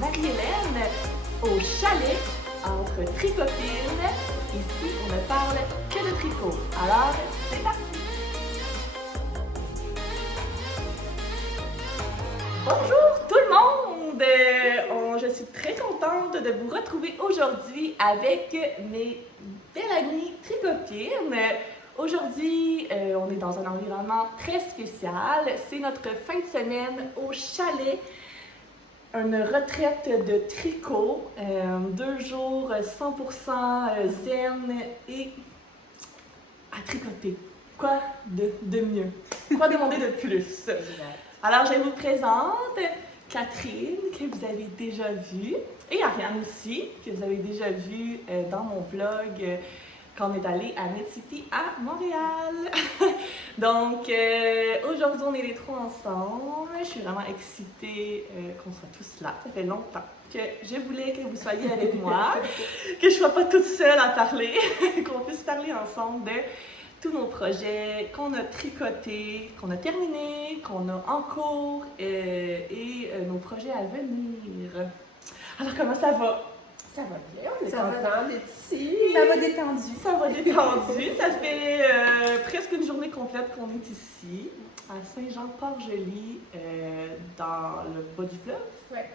Marie-Hélène au chalet entre tricotines. Ici, on ne parle que de tricot. Alors, c'est parti! Bonjour tout le monde! Je suis très contente de vous retrouver aujourd'hui avec mes belles amies tricotines. Aujourd'hui, on est dans un environnement très spécial. C'est notre fin de semaine au chalet. Une retraite de tricot, 2 jours 100% zen et à tricoter. Quoi de mieux? Quoi demander de plus? Alors, je vous présente Catherine, que vous avez déjà vue, et Ariane aussi, que vous avez déjà vue dans mon vlog quand on est allé à Mid-City à Montréal. Donc, aujourd'hui, on est les trois ensemble. Je suis vraiment excitée qu'on soit tous là. Ça fait longtemps que je voulais que vous soyez avec moi, que je ne sois pas toute seule à parler, qu'on puisse parler ensemble de tous nos projets qu'on a tricotés, qu'on a terminés, qu'on a en cours et nos projets à venir. Alors, comment ça va? Ça va bien, on est Ça va. content d'être ici. Ça va détendu. Ça va détendu. Ça fait presque une journée complète qu'on est ici, à Saint-Jean-Port-Joli, dans le bas du fleuve, Ouais.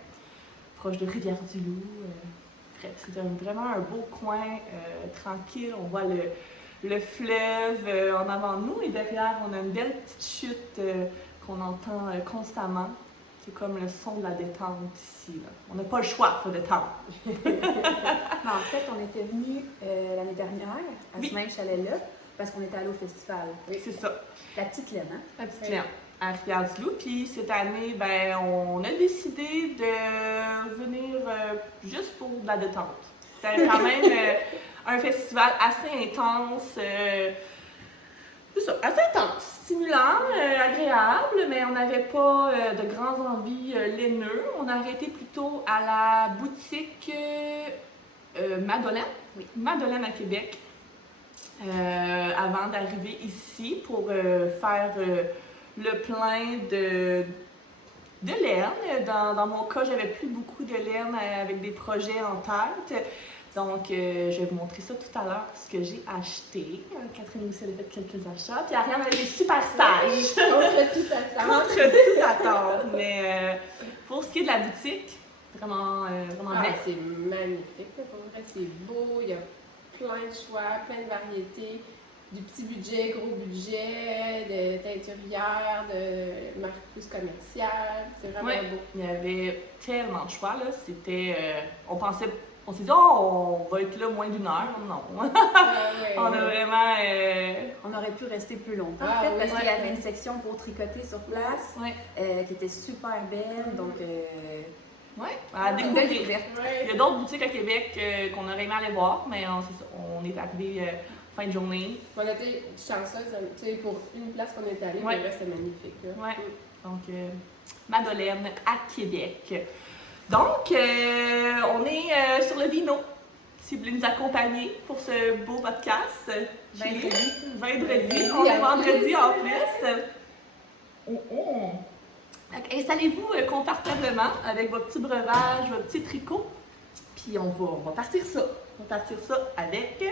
proche de Rivière-du-Loup. Bref, c'est vraiment un beau coin tranquille. On voit le fleuve en avant de nous et derrière, on a une belle petite chute qu'on entend constamment. C'est comme le son de la détente ici. Là. On n'a pas le choix, il faut détendre. Mais en fait, on était venus l'année dernière à Oui. ce même chalet-là parce qu'on était allé au festival. C'est ça, La petite laine, hein? la petite Léon à Rivière-du-Loup. Puis cette année, ben, on a décidé de venir juste pour de la détente. C'était quand même un festival assez intense. C'est ça, assez intense, stimulant, agréable, mais on n'avait pas de grandes envies laineux. On a arrêté plutôt à la boutique Madeleine, Oui. Madeleine à Québec, avant d'arriver ici pour faire le plein de laine. Dans mon cas, j'avais plus beaucoup de laine avec des projets en tête. Donc, je vais vous montrer ça tout à l'heure, ce que j'ai acheté. Catherine aussi, elle a fait quelques achats. Puis Ariane, elle est super sage. Contre toute attente. Contre toute attente. Mais pour ce qui est de la boutique, vraiment Ah, belle. c'est magnifique, là, pour vrai, c'est beau, il y a plein de choix, plein de variétés, du petit budget, gros budget, de teinturière, de marque plus commerciale, c'est vraiment Ouais. beau. Il y avait tellement de choix, là. C'était... on s'est dit, oh, on va être là moins d'1 heure. Non. Ouais. On a vraiment... On aurait pu rester plus longtemps, Ah, en fait, oui, parce qu'il y ouais. avait une section pour tricoter sur place Ouais. qui était super belle. Donc, Ouais. À une découvrir. belle découverte. Il y Ouais. a d'autres boutiques à Québec qu'on aurait aimé aller voir, mais on est arrivé fin de journée. On a été chanceux, tu sais, pour une place qu'on est allé, Ouais. le reste, c'était magnifique. Là. Ouais. Donc, Madeleine à Québec. Donc, on est sur le Vino. Si vous voulez nous accompagner pour ce beau podcast. Vendredi. On est vendredi en plus. Fait que installez-vous confortablement avec vos petits breuvages, vos petits tricots. Puis on va partir ça. On va partir ça avec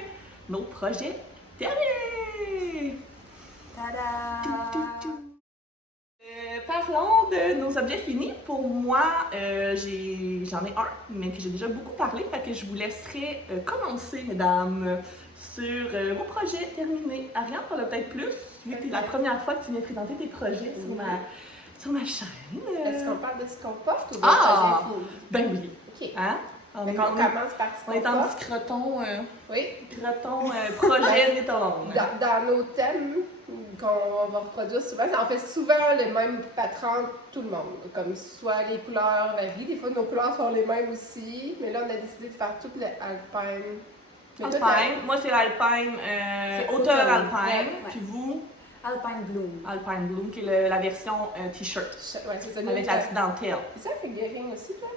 nos projets terminés. Tada! Parlons de nos objets finis. Pour moi, j'en ai un, mais que j'ai déjà beaucoup parlé. Fait que je vous laisserai commencer, mesdames, sur vos projets terminés. Ariane, t'en as peut-être plus, vu que c'est la première fois que tu viens présenter tes projets sur ma chaîne. Est-ce qu'on parle de ce qu'on porte ou de Ah! projet fini? Ben oui. Ok. Hein? Fait qu'on commence par On est en petit croton, Oui. projet Nétolonde. Dans nos thèmes qu'on va reproduire souvent, on fait souvent le même patron tout le monde. Comme soit les couleurs varient, des fois nos couleurs sont les mêmes aussi, mais là on a décidé de faire tout le Alpine. Alpine, moi c'est l'Alpine, hauteur Alpine, puis vous? Alpine Bloom. Alpine Bloom, qui est la version t-shirt. Ouais, c'est ça. Avec la petite dentelle. C'est ça, figurine aussi, toi?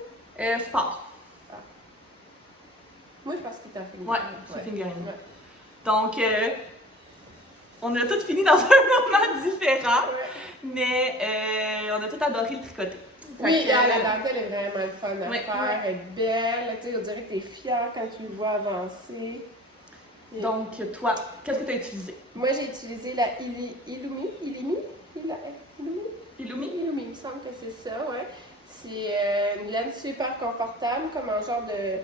Sport. Moi, je pense qu'il est en figurine. Ouais, c'est figurine. Ouais. Donc, on a tous fini dans un moment différent, mais on a tous adoré le tricoter. Oui, la dentelle est vraiment le fun à Oui. faire, elle est belle, tu sais, on dirait que tu es fière quand tu le vois avancer. Et Donc, toi, qu'est-ce que tu as utilisé? moi, j'ai utilisé la Illumi, il me semble que c'est ça, ouais. C'est une laine super confortable, comme un genre de...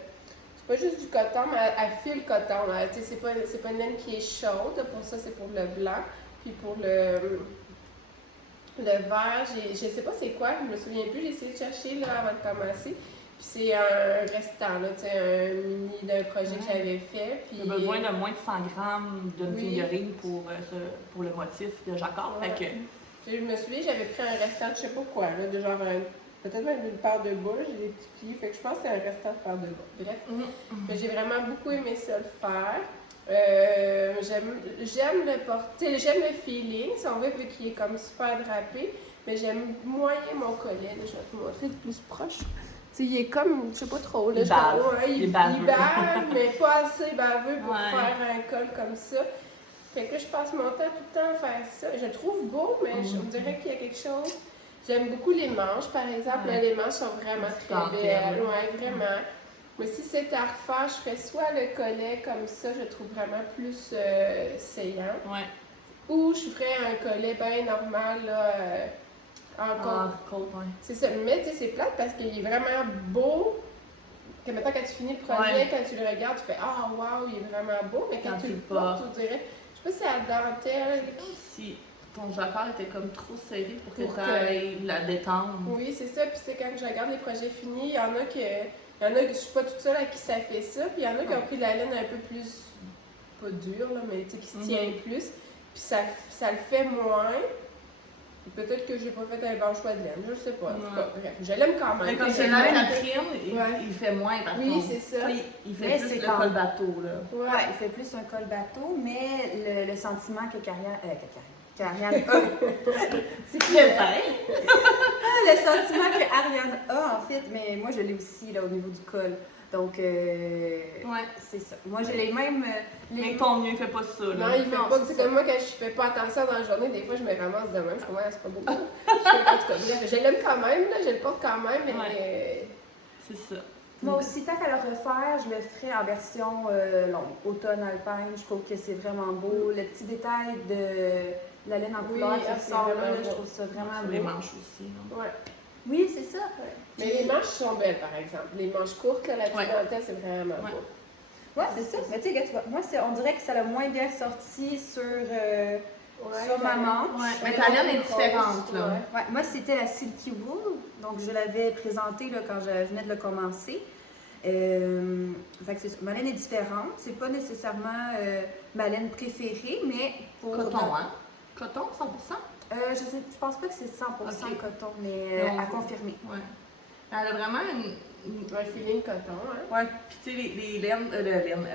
C'est pas juste du coton, mais elle file coton. Là. Tu sais, c'est pas une laine qui est chaude, pour ça c'est pour le blanc. Puis pour le vert, je sais pas c'est quoi, je me souviens plus, j'ai essayé de chercher là, avant de commencer. Puis c'est un restant, là, tu sais, un mini d'un projet que j'avais fait. Puis... Il y a besoin de moins de 100 grammes d'une Oui. figurine pour le motif de jacquard. Ouais. Fait que, Je me souviens, j'avais pris un restant de je sais pas quoi, là, de genre peut-être même une paire de bas, j'ai des petits pieds, fait que je pense que c'est un restant de paire de bas. Bref, mais j'ai vraiment beaucoup aimé ça le faire. J'aime le porter, j'aime le feeling, si on veut, vu qu'il est comme super drapé, mais j'aime moyen mon collet, là, je vais te montrer de plus proche. Tu sais, il est comme, je sais pas trop, là, il bave, mais pas assez baveux pour faire un col comme ça. Fait que je passe mon temps tout le temps à faire ça. Je le trouve beau, mais je me dirais qu'il y a quelque chose. J'aime beaucoup les manches, par exemple. Ouais. Les manches sont vraiment très belles. Ouais, vraiment. Mais si c'était à refaire, je ferais soit le collet comme ça, je le trouve vraiment plus saillant. ouais. Ou je ferais un collet bien normal, là, en côte. Ouais. C'est ça. Mais tu sais, c'est plate parce qu'il est vraiment beau. Que maintenant, quand tu finis le projet, quand tu le regardes, tu fais ah, waouh, il est vraiment beau. Mais quand tu le portes, tu dirais, je sais pas si la dentelle. Si ton jacquard était comme trop serré pour que tu ailles la détendre. Oui, c'est ça. Puis c'est quand je regarde les projets finis, il y en a que je suis pas toute seule à qui ça fait ça. Puis il y en a qui ont pris de la laine un peu plus, pas dure, là, mais tu sais, qui se tient plus. Puis ça le fait moins. Peut-être que j'ai pas fait un bon choix de laine, je sais pas. En tout cas, bref, je l'aime quand même. Mais comme c'est la Catherine, il fait moins par contre. Oui, c'est ça. Il fait plus le col bateau, là. Ouais, il fait plus un col bateau, mais le sentiment que qu'Ariane a. C'est qui le fait? Le sentiment que Ariane a, en fait, mais moi je l'ai aussi là, au niveau du col. Donc, c'est ça. Moi j'ai les mêmes. Mais ton mieux, il fait pas ça, là. Non, il fait pas. C'est comme moi, quand je fais pas attention dans la journée, des fois je me ramasse de même. Je commence, c'est pas beau. En tout cas, bref, je l'aime quand même, là, je le porte quand même, mais. C'est ça. Moi aussi, tant qu'à le refaire, je le ferai en version longue, automne alpine. Je trouve que c'est vraiment beau. Le petit détail de la laine en couleur qui ressort là, je trouve ça vraiment beau. Les manches aussi. Hein. Ouais. Oui, c'est ça. Mais les manches sont belles, par exemple. Les manches courtes, là, la petite dentelle, c'est vraiment beau. Ouais, c'est ça. Mais tu sais, moi, on dirait que ça l'a moins bien sorti sur ma manche. Ouais. Mais ta laine est différente, là. Ouais. Moi, c'était la Silky Wool. Donc, je l'avais présentée là, quand je venais de le commencer. Fait que c'est ça. Ma laine est différente. C'est pas nécessairement ma laine préférée, mais pour... Coton, hein? Coton, 100%? Je pense pas que c'est 100% coton, mais à confirmer. Ouais. Elle a vraiment un feeling coton, hein? Ouais, puis tu sais, les laines,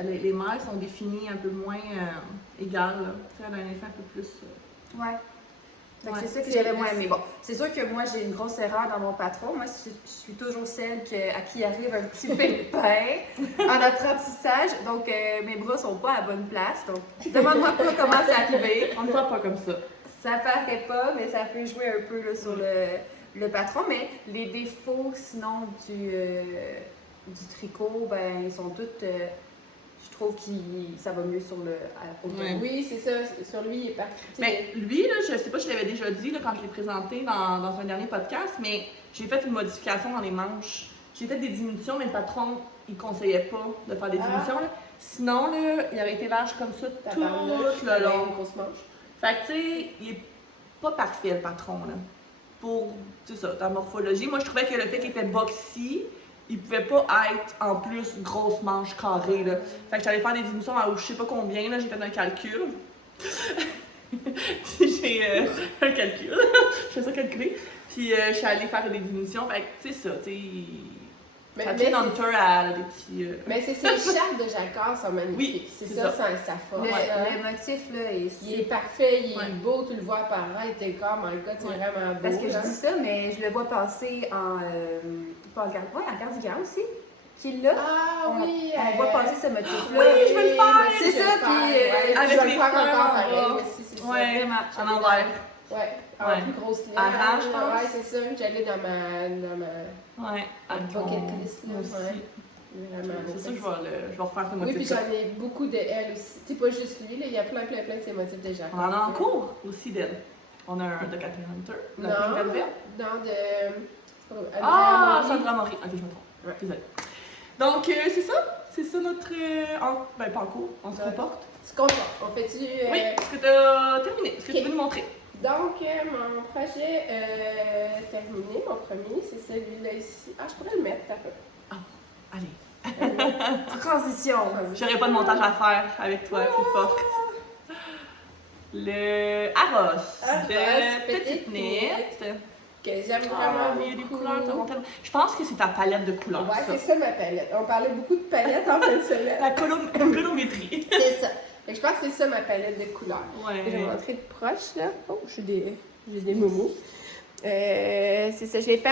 les mailles sont définies un peu moins égales, là. Tu sais, elle a un effet un peu plus... Ouais. C'est ça que j'avais moins aimé. Bon, c'est sûr que moi, j'ai une grosse erreur dans mon patron. Moi, je suis toujours celle à qui arrive un petit pépin en apprentissage. Donc, mes bras sont pas à bonne place. Donc, demande-moi pas comment c'est arrivé. On ne voit pas comme ça. Ça paraît pas, mais ça peut jouer un peu là, sur le patron. Mais les défauts, sinon, du tricot, ben, ils sont toutes... je trouve que ça va mieux sur le... Oui, c'est ça. Sur lui, il est parti. Mais lui, là, je sais pas, je l'avais déjà dit là, quand je l'ai présenté dans un dernier podcast, mais j'ai fait une modification dans les manches. J'ai fait des diminutions, mais le patron, il conseillait pas de faire des diminutions. Là. Sinon, là, il aurait été large comme ça tout le long. Grosse manche. Fait que, tu sais, il est pas parfait, le patron, là. Pour, tu sais ça, ta morphologie. Moi, je trouvais que le fait qu'il était boxy, il pouvait pas être en plus grosse manche carrée. Là. Fait que j'allais faire des diminutions à je sais pas combien, là, j'ai fait un calcul. Puis j'ai un calcul. Je fais ça calculer. Puis je suis allée faire des diminutions. Fait que c'est ça, tu sais. Ça tient dans le cœur à des petits. Mais c'est ces chartes de Jacquard sont magnifiques. Oui, c'est c'est ça, ça. sa force. Le motif, là, Il est parfait, il est Ouais. beau, tu le vois apparaître, t'es comme, my god, c'est Ouais. vraiment beau. Parce que je là. dis ça, mais je le vois passer pas en cardigan aussi. Qui là, Ah oui! on voit passer ce motif-là. Oui, je veux le faire! moi aussi, C'est je vais ça, le puis, faire, ouais. avec Je vais les le faire fleurs encore en pareil, bas. moi aussi, c'est ça. Ouais, Vraiment. en envers. Ouais, en Ouais. plus grosse ligne. Arrange, je pense. Ouais, c'est ça. J'allais dans ma Ouais, avec bucket mon- list, là. moi aussi. Ouais. Vraiment. C'est ça que je vais refaire ce Oui, puis motif-là. j'en ai beaucoup de elle aussi. C'est pas juste lui, là, il y a plein de ces motifs de Jacques. On en a en cours aussi d'elle. On a un de Catherine Hunter. Non, La Pink Velvet. non, de. Ah, Sandra Maury. Ok, je me trompe. Ouais. Désolée. Donc, c'est ça. C'est ça notre. Ben, pas en cours. On se Ouais. comporte. Tu comprends? On fait-tu. Oui, est-ce que t'as terminé? Est-ce que Ok. tu veux nous montrer? Donc, mon projet terminé, mon premier, c'est celui-là ici. Ah, je pourrais le mettre, un Allez. Transition. J'aurais pas de montage à faire avec toi, qui porte. Le Arros de Petite Nette. Que j'aime Ah, vraiment il y a des beaucoup. couleurs, t'as monté. Je pense que c'est ta palette de couleurs. Ouais, ça. c'est ça ma palette. On parlait beaucoup de palettes en fin de semaine. La colométrie. C'est ça. Fait que je pense que c'est ça ma palette de couleurs. Je vais Ouais. rentrer de proche, là. Oh, j'ai des moumous. C'est ça, je l'ai fait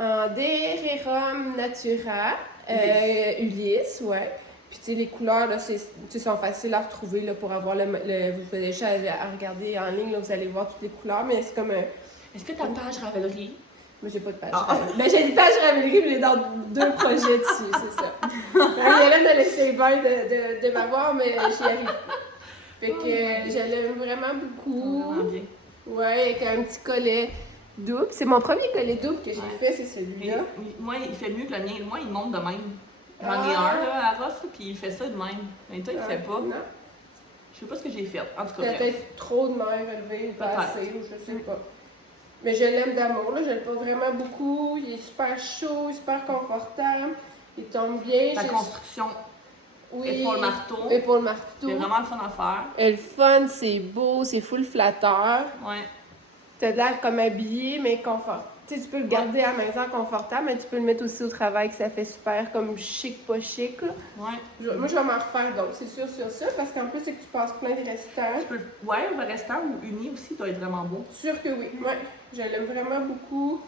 en Dererum Natura, Ulysse, ouais. Puis, tu sais, les couleurs, là, sont faciles à retrouver, là, pour avoir vous pouvez déjà à regarder en ligne, là, vous allez voir toutes les couleurs, mais c'est comme un... Est-ce que ta page Ravelry? Moi, j'ai pas de page. Ah. Ben, j'ai une page Ravelry, mais j'ai dans 2 projets dessus, c'est ça. Hélène, elle essaie bien de m'avoir, mais j'y arrive pas. Fait que je l'aime vraiment beaucoup. Vraiment bien. Ouais, avec un petit collet double. C'est mon premier collet double que j'ai Ouais. fait, c'est Mais, celui-là. moi, il fait mieux que le mien. Moi, il monte de même. J'en ai Ah. un là, à Ross, là, puis il fait ça de même. Mais toi, il fait pas. Non, Je sais pas ce que j'ai fait. En tout cas, bref. peut-être trop de nerfs élevés, pas Peut-être. assez, ou je sais pas. Mais je l'aime d'amour, là. Je le porte vraiment beaucoup. Il est super chaud, super confortable. Il tombe bien. Ta construction Oui. épaule marteau. Épaule marteau. C'est vraiment le fun à faire. Et le fun, c'est beau, c'est full flatteur. Ouais. T'as l'air comme habillé, mais confort. Tu sais, tu peux le garder à la maison confortable, mais tu peux le mettre aussi au travail, que ça fait super comme chic, pas chic. Là. Ouais. Moi, je vais m'en refaire d'autres, c'est sûr, sur ça, parce qu'en plus, c'est que tu passes plein de restants. Tu peux... Ouais, le restant ou uni aussi doit être vraiment beau. Sûr que oui, ouais. Je l'aime vraiment beaucoup.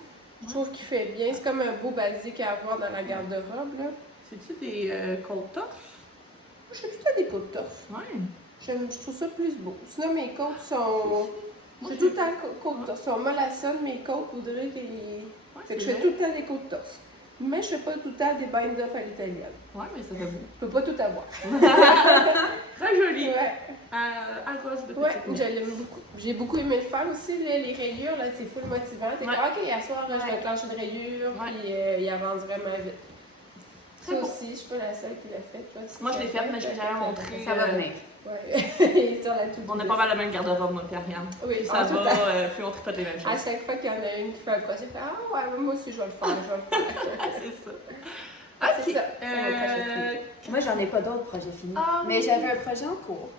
Je trouve qu'il fait bien. C'est comme un beau basique à avoir dans la garde-robe, là. C'est-tu des côtes torse? Moi, je suis tout à des côtes torse. Ouais. Je trouve ça plus beau. Sinon, mes côtes sont... J'ai tout le temps côtes torse. Sont mollassonnes, mes côtes, Audrey, qui... Ouais, Fait que je c'est fais vrai. tout le temps des côtes torse. Mais je fais pas tout le temps des bind-off à l'italienne. Ouais, mais ça fait beau. Je peux pas tout avoir. Très joli. Ouais, À cause de ouais, Petite je Nette. l'aime beaucoup. J'ai beaucoup aimé le faire aussi, là, les rayures, là, c'est full motivant. T'es Ouais. comme, ok, à soir, là, je vais Ouais. enclencher de rayures, Ouais. puis il avance vraiment vite. Très Ça beau. aussi, je suis pas la seule qui l'a fait. Toi, Moi, je l'ai faite, mais je l'ai jamais montré. Ça va venir. Ouais, sur la to-do On a list. pas mal la même garde-robe, moi et Ariane. Oui, Puis en ça tout va, temps. puis on tripote les mêmes À choses. chaque fois qu'il y en a une qui fait un projet, je fais, ah ouais, moi aussi, je vais le faire, je vais le faire. C'est ça. C'est Ok. ça. Mon projet fini. Moi, j'en ai pas d'autres projets finis. Ah, Mais oui. j'avais un projet en cours.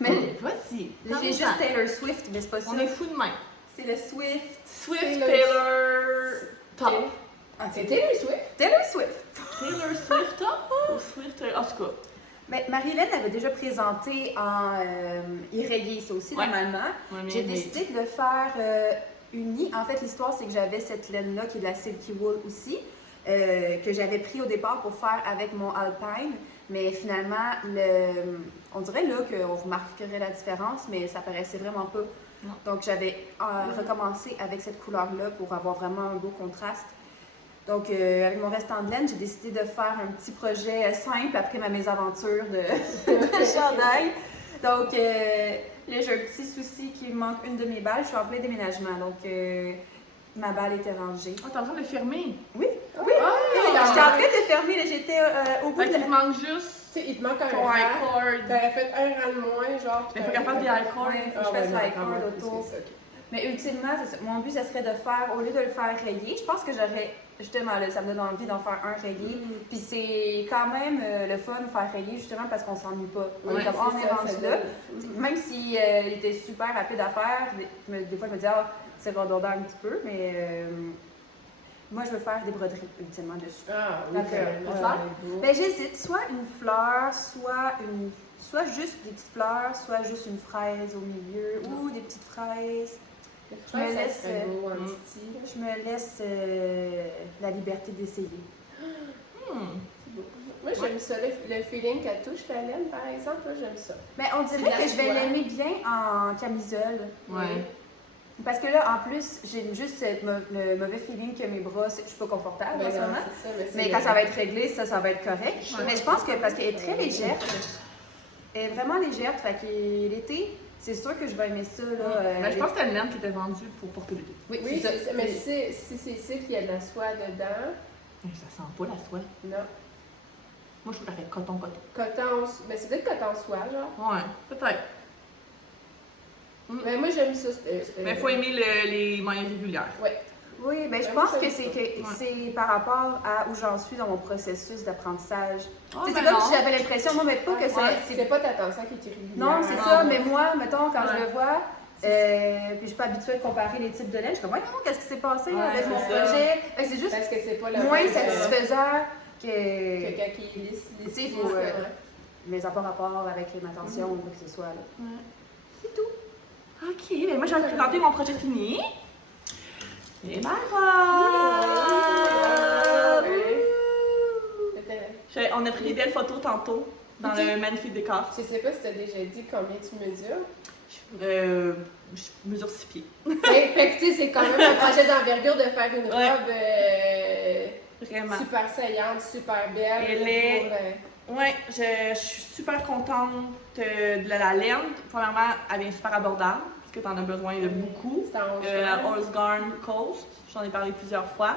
Mais Vas-y. j'ai juste Taylor Swift, mais c'est pas ça. On est fous de même. C'est le Swift. Swift, Taylor- Taylor... Top. Ah, C'est Taylor Swift? Taylor Swift. Taylor Swift top ou Swift Taylor... En tout cas. Mais Marie-Hélène avait déjà présenté en irrégulier, ça aussi, Ouais. normalement. Ouais, mais- J'ai décidé de le faire uni. En fait, l'histoire, c'est que j'avais cette laine-là, qui est de la Silky Wool aussi, que j'avais pris au départ pour faire avec mon Alpine. Mais finalement, on dirait là qu'on remarquerait la différence, mais ça paraissait vraiment pas. Non. Donc, j'avais recommencé avec cette couleur-là pour avoir vraiment un beau contraste. Donc, avec mon restant de laine, j'ai décidé de faire un petit projet simple après ma mésaventure de chandail. Donc, là, j'ai un petit souci qu'il me manque une de mes balles. Je suis en plein déménagement, donc ma balle était rangée. Oh, t'es en train de fermer. Oui, Ah, j'étais en train de fermer, là, j'étais au bout Fait de qu'il la... te manque juste Tu sais, il te manque un ton rang. high cord. T'aurais fait un rang de moins, genre. Mais faut qu'elle fasse des high cords. Ouais, faut que je fasse la corde autour. Mais ultimement, c'est ça. Mon but, ça serait de faire, au lieu de le faire rayer, je pense que j'aurais justement, là, ça me donne envie d'en faire un reggae. Puis c'est quand même le fun de faire reggae, justement, parce qu'on s'ennuie pas. On est comme, on est rendu là. Même si il était super rapide à faire, des fois, je me dis, ah, c'est redondant un petit peu, mais moi, je veux faire des broderies, ultimement, dessus. Ah, oui, Donc, ben, j'hésite, soit une fleur, soit juste des petites fleurs, soit juste une fraise au milieu, ou des petites fraises. Je me laisse la liberté d'essayer. Moi, j'aime ça, le feeling qu'elle touche la laine, par exemple, là, j'aime ça. Mais on dirait que je vais l'aimer bien en camisole. Ouais. Parce que là, en plus, j'ai juste le mauvais feeling que mes bras, je suis pas confortable en ce moment. Mais quand ça va être réglé, ça va être correct. Ouais. Mais je pense que parce qu'elle est très légère, elle est vraiment légère, fait que l'été, c'est sûr que je vais aimer ça. Là, mais je pense que c'était une laine qui était vendue pour porter l'été. Oui, c'est ça. Mais si c'est qu'il y a de la soie dedans. Mais ça sent pas la soie. Non. Moi, je trouve qu'elle fait coton. Mais c'est peut-être coton soie, genre. Ouais, peut-être. Mais moi, j'aime ça. Mais il faut aimer les mailles régulières. Ouais. Oui, ben je pense que c'est par rapport à où j'en suis dans mon processus d'apprentissage. C'est comme si j'avais l'impression, moi, mais pas que c'est pas ta tension qui est irrégulière. Non, c'est ça, mais moi, mettons, quand je le vois, puis je suis pas habituée de comparer les types de laine, je suis comme, voyons, qu'est-ce qui s'est passé avec mon projet? C'est juste parce que c'est pas moins satisfaisant que quand il est lisse. Mais ça n'a pas rapport avec ma tension ou quoi que ce soit. Là. C'est tout. OK, ben moi, je vais te présenter mon projet fini. Et ma robe! On a pris des belles photos tantôt dans le magnifique décor. Je sais pas si tu as déjà dit combien tu mesures. Je mesure 6 pieds. Fait que tu sais, c'est quand même un projet d'envergure de faire une robe vraiment super saillante, super belle. Elle est... Oui, je suis super contente de la laine. Premièrement, elle vient super abordable. Que tu en as besoin de beaucoup. La Holzgarn Coast, j'en ai parlé plusieurs fois.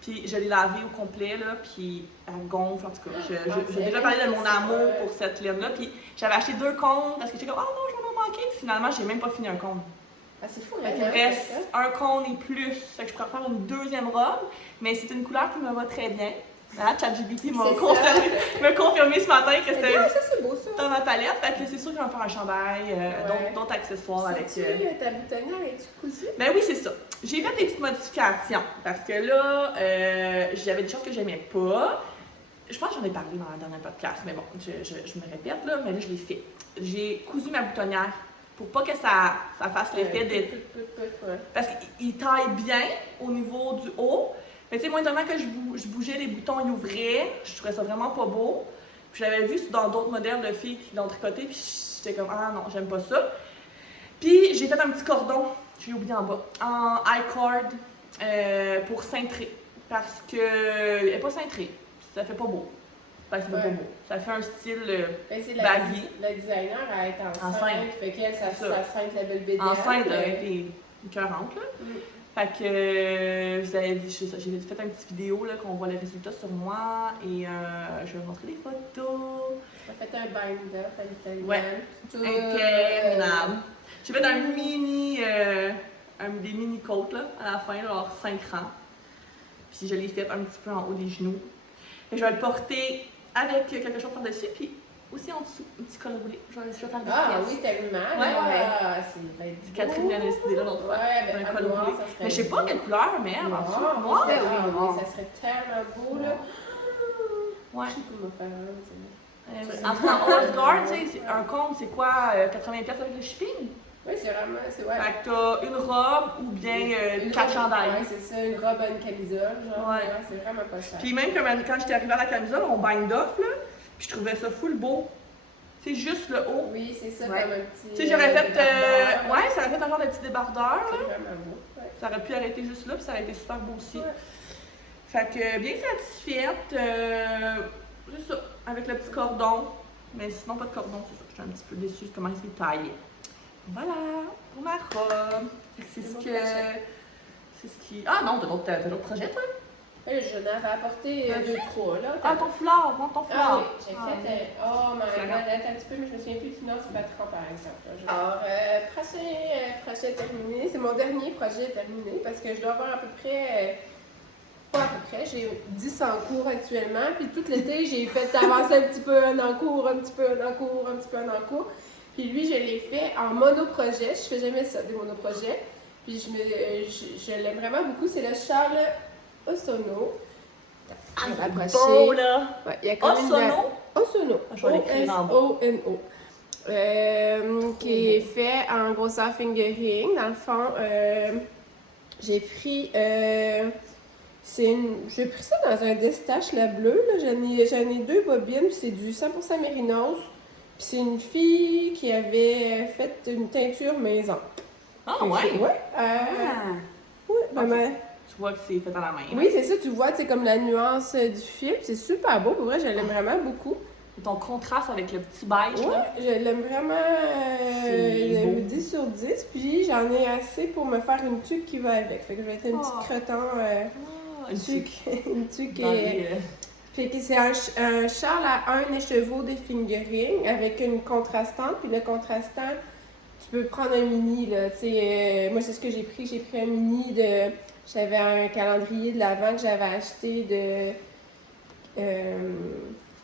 Puis je l'ai lavée au complet, là, puis elle gonfle. En tout cas, j'ai déjà parlé de mon amour pour cette laine-là. Puis j'avais acheté 2 cônes parce que j'étais comme, oh non, je vais m'en manquer. Puis finalement, j'ai même pas fini un cône. Ah, c'est fou, il me reste un cône et plus. Fait que je pourrais faire une deuxième robe, mais c'est une couleur qui me va très bien. ChatGPT m'a confirmé ce matin que c'était dans ma palette. Fait que c'est sûr que je vais me faire un chandail, d'autres accessoires avec. Tu ta boutonnière et tu cousu? Ben oui, c'est ça. J'ai fait des petites modifications parce que là, j'avais des choses que j'aimais pas. Je pense que j'en ai parlé dans un podcast, mais bon, je me répète là, mais là je l'ai fait. J'ai cousu ma boutonnière pour pas que ça fasse l'effet d'être. Parce qu'il taille bien au niveau du haut. Mais tu sais, moi, tellement que je bougeais les boutons, ils ouvraient, je trouvais ça vraiment pas beau. Puis je l'avais vu dans d'autres modèles de filles qui l'ont tricoté, puis j'étais comme, ah non, j'aime pas ça. Puis j'ai fait un petit cordon, j'ai oublié en bas, en I-cord pour cintrer. Parce que, elle est pas cintrée, ça fait pas beau. Ça fait pas beau. Ça fait un style baggy. La designer, elle est enceinte, fait qu'elle, ça cintre la belle BDR. Enceinte, elle était écœurante, là. Fait que vous avez vu, j'ai fait une petite vidéo là, qu'on voit les résultats sur moi et je vais vous montrer des photos. Tu as fait un bind-up à l'italienne. Ouais, interminable. J'ai fait un des mini côtes là, à la fin, genre 5 rangs. Puis je l'ai fait un petit peu en haut des genoux. Et je vais le porter avec quelque chose par-dessus, puis aussi en dessous, un petit col roulé. Je vais faire des pièces. Ah oui, tellement. Ouais. C'est Catherine vient décidé là l'autre fois. Ouais, un col roulé. Mais je sais pas quelle couleur, mais en dessous. Noir. Ça serait tellement beau, là. Ouais. Je sais pas me faire En tout cas, en Holzgarn, tu sais, un compte, c'est quoi, 80$ avec le shipping? Oui, c'est vraiment, Fait que t'as une robe ou bien 4 chandails. Ouais, c'est ça, une robe à une camisole, genre. Ouais. C'est vraiment pas cher. Puis même quand j'étais arrivée à la camisole, on bind off, là, puis je trouvais ça full beau. C'est juste le haut. Oui, c'est ça, comme un petit. Tu sais, j'aurais fait. Ouais, ça aurait fait un genre de petit débardeur, là. C'est vraiment beau. Ouais. Ça aurait pu arrêter juste là, puis ça aurait été super beau aussi. Ouais. Fait que bien satisfaite. C'est ça, avec le petit cordon. Mais sinon, pas de cordon, c'est ça. Je suis un petit peu déçue de comment il est taillé. Voilà, pour ma robe. C'est ce qui. Ah non, t'as d'autres projets, toi? Je n'avais apporté 2-3, là. Ah, ton foulard, ton foulard. Ah oui, j'ai fait. Oh my god, attends un petit peu, mais je me souviens plus du nom du patron, par exemple. Alors, projet terminé. C'est mon dernier projet terminé parce que je dois avoir à peu près fois à peu près. J'ai 10 en cours actuellement. Puis tout l'été, j'ai fait avancer un petit peu un en cours, un petit peu un en cours, un petit peu un en cours. Puis lui, je l'ai fait en monoprojet. Je fais jamais ça, des monoprojets. Puis je l'aime vraiment beaucoup. C'est le Charles Osono. Ah, il est Approché. beau, là! Ouais, il y a quand même Osono? Osono. Ah, je vais l'écrire en bas. O-S-O-N-O. Qui est fait en grosseur fingering. Dans le fond, j'ai pris j'ai pris ça dans un Destache la bleue. J'en ai 2 bobines, puis c'est du 100% mérinos. Puis c'est une fille qui avait fait une teinture maison. Ah, ouais? Ouais. Ouais, Tu vois que c'est fait à la main. oui, c'est ça, tu vois, c'est comme la nuance du fil. C'est super beau, pour vrai, je l'aime vraiment beaucoup. Et ton contraste avec le petit beige, là. Ouais, je l'aime vraiment C'est beau. 10 sur 10. Puis j'en ai assez pour me faire une tuque qui va avec. Fait que je vais être une petite croton. Une tuque. Une tuque. Dans les, Fait que c'est un châle à 1 écheveau de fingering avec une contrastante. Puis le contrastant, tu peux prendre un mini, là. Tu sais, moi, c'est ce que j'ai pris. J'ai pris un mini de. J'avais un calendrier de l'Avent que j'avais acheté de.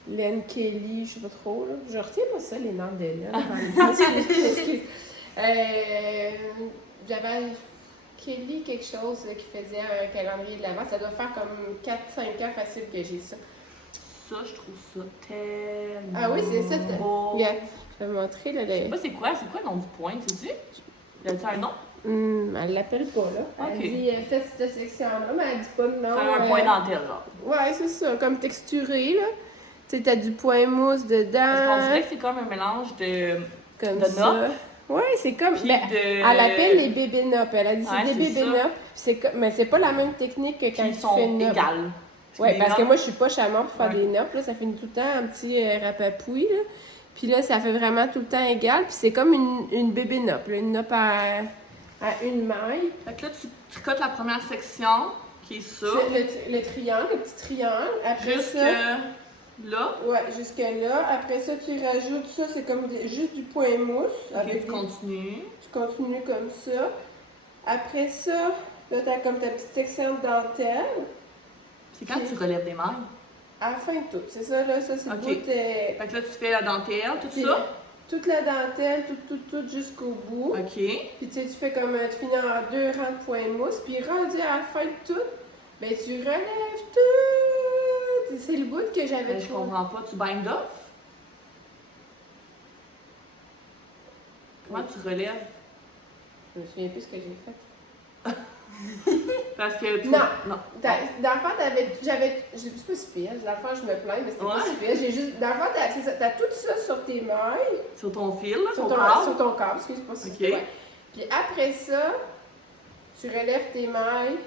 Len Kelly, je sais pas trop, là. Je retiens pas ça, les noms de Len. Excuse. J'avais Kelly quelque chose qui faisait un calendrier de l'Avent. Ça doit faire comme 4-5 ans facile que j'ai ça. Ça, je trouve ça tellement. Ah oui, c'est ça. beau. Regarde, je vais te montrer, là. Je sais pas c'est quoi le nom du point, sais-tu? As-tu un nom? Elle l'appelle pas, là. Elle Ok. dit, faites cette section-là, mais elle dit pas de nom. C'est un point dentelle, genre. Ouais, c'est ça, comme texturé, là. Tu sais, t'as du point mousse dedans. Parce qu'on dirait que c'est comme un mélange de. Comme de ça. nopp. Ouais, c'est comme. Puis Ben, de. elle appelle les bébés nops. Elle a dit Ouais, c'est des c'est bébés ça. nops. Mais c'est pas la même technique que quand Qui tu sont fais une nopp. égales. Ouais, les parce que nops- moi, je suis pas chaman pour faire Ouais. des nops. Là, ça fait tout le temps un petit rapapouille. Là. Puis là, ça fait vraiment tout le temps égal. Puis c'est comme une bébé nopp. Là, une nopp à une maille. Fait que là, tu cotes la première section, qui est ça. C'est le triangle, le petit triangle. Après Jusque ça. là. Ouais, jusque là. Après ça, tu rajoutes ça. C'est comme juste du point mousse. Ok, avec tu des- continues. Tu continues comme ça. Après ça, là, t'as comme ta petite section de dentelle. C'est quand tu relèves des mailles. À la fin de tout. C'est ça, là. Ça, c'est Ok. tout. Fait que là, tu fais la dentelle, tout Puis ça. toute la dentelle, tout jusqu'au bout. Ok. Puis tu sais, tu fais comme. Tu finis en 2 rangs de point mousse. Puis rendu à la fin de tout, ben tu relèves tout. C'est le bout que j'avais Mais je trouvé. comprends pas. Tu bind off? Comment tu relèves? Je me souviens plus ce que j'ai fait. Parce que tu... Non. Non. Dans le fond, c'est pas si pire. Dans le fond, je me plains, mais c'était pas Ouais. si pire. J'ai juste. Dans le fond, t'as tout ça sur tes mailles. Sur ton fil, là, Sur ton ton, corps. sur ton corps, excuse-moi. Si Ok. ouais. Puis après ça, tu relèves tes mailles.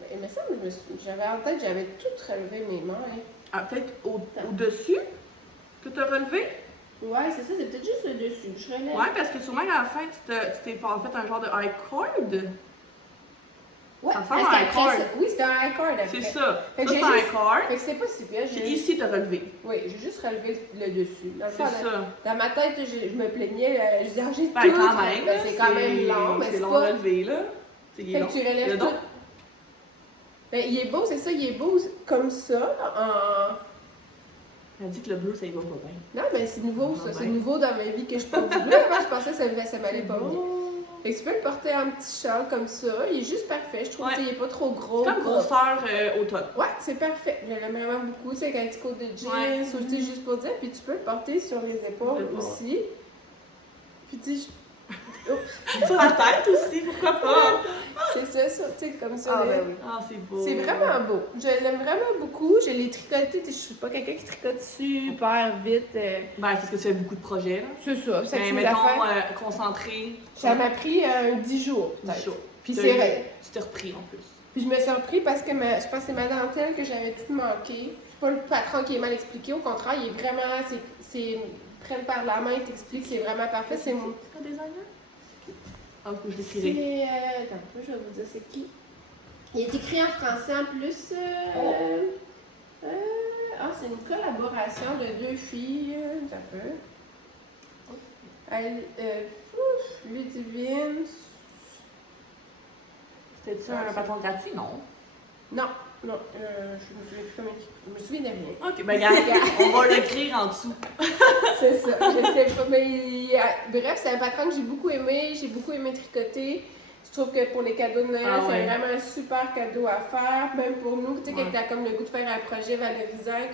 Mais il me semble que j'avais en tête, j'avais tout relevé mes mailles. Ah, peut-être au-dessus que tu as relevé? Ouais, c'est ça, c'est peut-être juste le dessus. Je relève. Ouais, parce que sûrement à la fin, tu t'es fait un genre de high cord. Ouais, ça fait parce un qu'après high cord. ça- Oui, c'était un high cord après. C'est ça. Fait que Ça, j'ai c'est un juste- high cord. Fait que c'est pas si pire. Puis ici, tu as relevé. Oui, j'ai juste relevé le dessus. Dans le C'est fond, ça. dans ma tête, je me plaignais. Je disais, ah, j'ai Ben, tout. quand même. Ben, c'est quand même long, mais c'est c'est long pas. relevé, là. C'est il est Fait long. que tu relèves Le tout. don. Ben, il est beau, c'est ça, il est beau comme ça, Elle dit que le bleu, ça y va pas bien. Non, mais c'est nouveau, ça. Ah, C'est ben. nouveau dans ma vie que je porte du bleu. Avant, je pensais que ça m'allait pas bien. Oh. Fait que tu peux le porter en petit châle comme ça. Il est juste parfait. Je trouve Ouais. qu'il est pas trop gros. C'est comme grosseur automne. Ouais, c'est parfait. Je l'aime vraiment beaucoup. C'est avec un petit côte de jeans, Ouais. ou tu sais, juste pour dire. Puis tu peux le porter sur les épaules Épaules. aussi. Puis tu sais, Sur la tête aussi, pourquoi pas? c'est ça, tu sais, comme ça. Ah, là. ben oui. Ah, c'est beau. C'est vraiment beau. Je l'aime vraiment beaucoup. Je l'ai tricoté. Je suis pas quelqu'un qui tricote super vite. Ben, parce que tu fais beaucoup de projets, là. C'est ça. C'est Mais mes mettons, affaires. concentré. Ça m'a pris 10 jours, peut-être. chaud. Puis Tu c'est vrai. t'es repris en plus. Puis je me suis repris parce que je pense que c'est ma dentelle que j'avais tout manqué. C'est pas le patron qui est mal expliqué. Au contraire, il est vraiment. C'est prenne par la main, il t'explique. C'est vraiment parfait. C'est mon. C'est un designer? Ah, faut que je C'est. l'écrirai. Attends un peu, je vais vous dire c'est qui. Il est écrit en français en plus. C'est une collaboration de 2 filles. Attends un peu. Ludivine. C'était-tu un patron gratuit? Non. Non, je me souviens plus comment je me souviens de rien. Ok, ben regarde, on va l'écrire en dessous. C'est ça, je sais pas. Mais bref, c'est un patron que j'ai beaucoup aimé. J'ai beaucoup aimé tricoter. Je trouve que pour les cadeaux de Noël, c'est vraiment un super cadeau à faire. Même pour nous, tu sais, quand t'as comme le goût de faire un projet valorisant,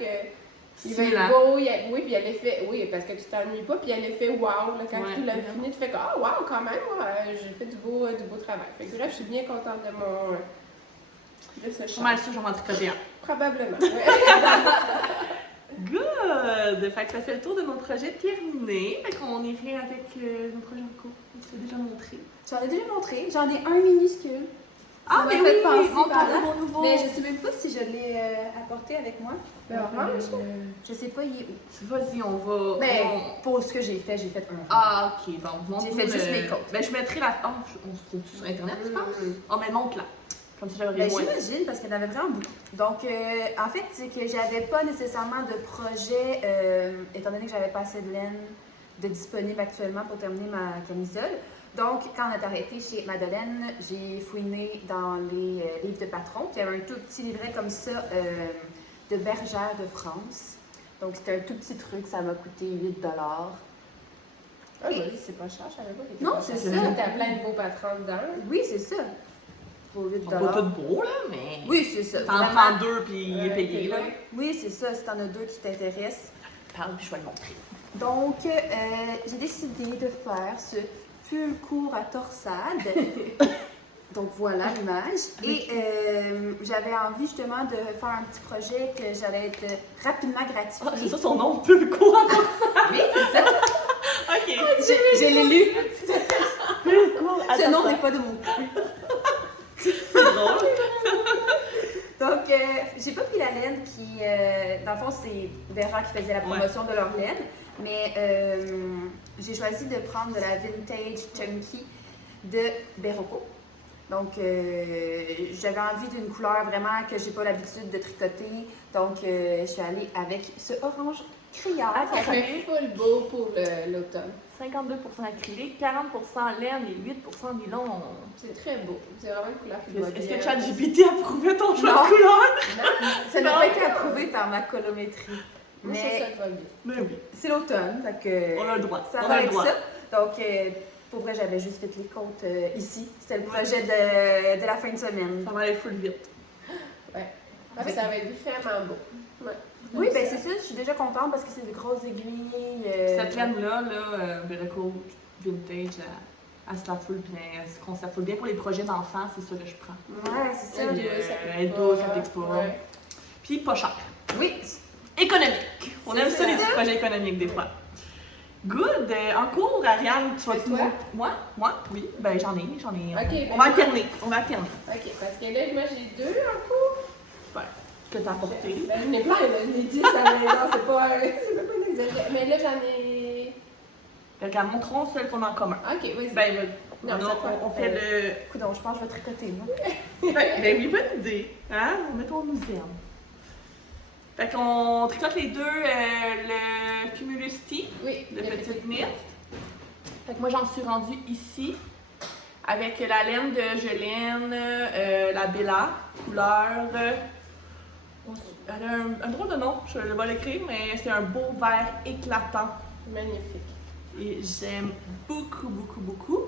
il va être beau, oui, puis il y a l'effet, oui, parce que tu t'ennuies pas, puis il y a l'effet wow, là, quand tu l'as fini, tu fais que, ah, wow, quand même, j'ai fait du beau travail. Fait que bref, je suis bien contente de ce choix. Pas mal sûr, je vais m'en tricoter un. Probablement, Good! Fait que ça fait le tour de nos projets terminés. Fait qu'on irait avec nos projets en cours. Tu l'as déjà montré. J'en ai déjà montré. J'en ai un minuscule. Ah, mais oui! Mon nouveau! Mais je sais même pas si je l'ai apporté avec moi. Je sais pas, il est où. Vas-y, on va... Mais pour ce que j'ai fait un. Ah, ok. Bon, j'ai fait juste mes côtes. Ben, je mettrai la... Oh, on se trouve sur Internet, tu penses? Oh, mais montre-la. Comme ça, j'aurais moins. J'imagine, parce qu'il y en avait vraiment beaucoup. Donc, en fait, c'est que j'avais pas nécessairement de projet, étant donné que j'avais pas assez de laine de disponible actuellement pour terminer ma camisole. Donc, quand on est arrêté chez Madeleine, j'ai fouiné dans les livres de patron. Puis il y avait un tout petit livret comme ça de Bergère de France. Donc, c'était un tout petit truc, ça m'a coûté 8 $. Ah oui, c'est pas cher, je savais pas. Non, c'est ça. T'as plein de beaux patrons dedans. Oui, c'est ça. Pour 8 $. Pas tout beau, là, mais... Oui, c'est ça. T'en prends deux, puis il est payé, là. Oui, c'est ça. Si t'en as deux qui t'intéressent. Parle, puis je vais le montrer. Donc, j'ai décidé de faire ce pull court à torsade. Donc, voilà l'image. Et j'avais envie justement de faire un petit projet que j'allais être rapidement gratifiée. Ah, c'est ça son nom, pull court à torsade? Oui, c'est ça. Ok. Je l'ai lu. Pull court à torsade. Ce nom n'est pas de mon cru. C'est drôle. Donc, j'ai pas pris la laine qui, dans le fond, c'est Vera qui faisait la promotion de leur laine, mais j'ai choisi de prendre de la Vintage Chunky de Berroco. Donc, j'avais envie d'une couleur vraiment que j'ai pas l'habitude de tricoter, donc je suis allée avec ce orange criard. Ça fait full beau pour l'automne. 52% acrylique, 40% laine et 8% nylon. C'est très beau. C'est vraiment une couleur qui doit bien. Est-ce que ChatGPT a approuvé ton choix de couleur? Non. Ça n'a pas été approuvé par ma colométrie. Moi, je trouve ça va bien. Mais oui. C'est l'automne, fait que On a le droit. ça On va a le avec droit. ça. Donc, pour vrai, j'avais juste fait les côtes ici. C'était le projet de la fin de semaine. Ça va aller full vite. Ouais. Ça va être vraiment beau. Ouais. Oui, ben c'est ça, je suis déjà contente parce que c'est de grosses aiguilles. Cette laine-là, Berroco Vintage, elle se la foule bien. Elle se conserve full bien pour les projets d'enfants, c'est ça que je prends. Ouais, c'est ça. Elle est douce, ça pique pas. Ouais. Puis pas cher. Oui, Économique. On aime ça, les petits projets économiques des fois. Good. En cours, Ariane, tu vas Et toi? Moi? Oui. Ben j'en ai. Ok, On va alterner. Ok, parce que là, moi, j'ai 2 en cours. super. Que t'as apporté. Ben, j'en ai plein, là. J'en ai 10 à la maison, c'est pas un exagéré. Mais là, j'en ai... Regarde, montrons celles qu'on a en commun. Ok, vas-y. Ben, Non, on fait le... écoute, je pense que je vais tricoter, moi. Ben oui, bonne idée. Hein? Mettons, on nous aime. Fait qu'on tricote les deux le Cumulus Tea, Oui, de petite knit. Fait que moi, j'en suis rendue ici avec la laine de Gelaine, la Bella, couleur... elle a un drôle de nom, je vais l'écrire, mais c'est un beau vert éclatant. Magnifique. Et j'aime beaucoup, beaucoup, beaucoup.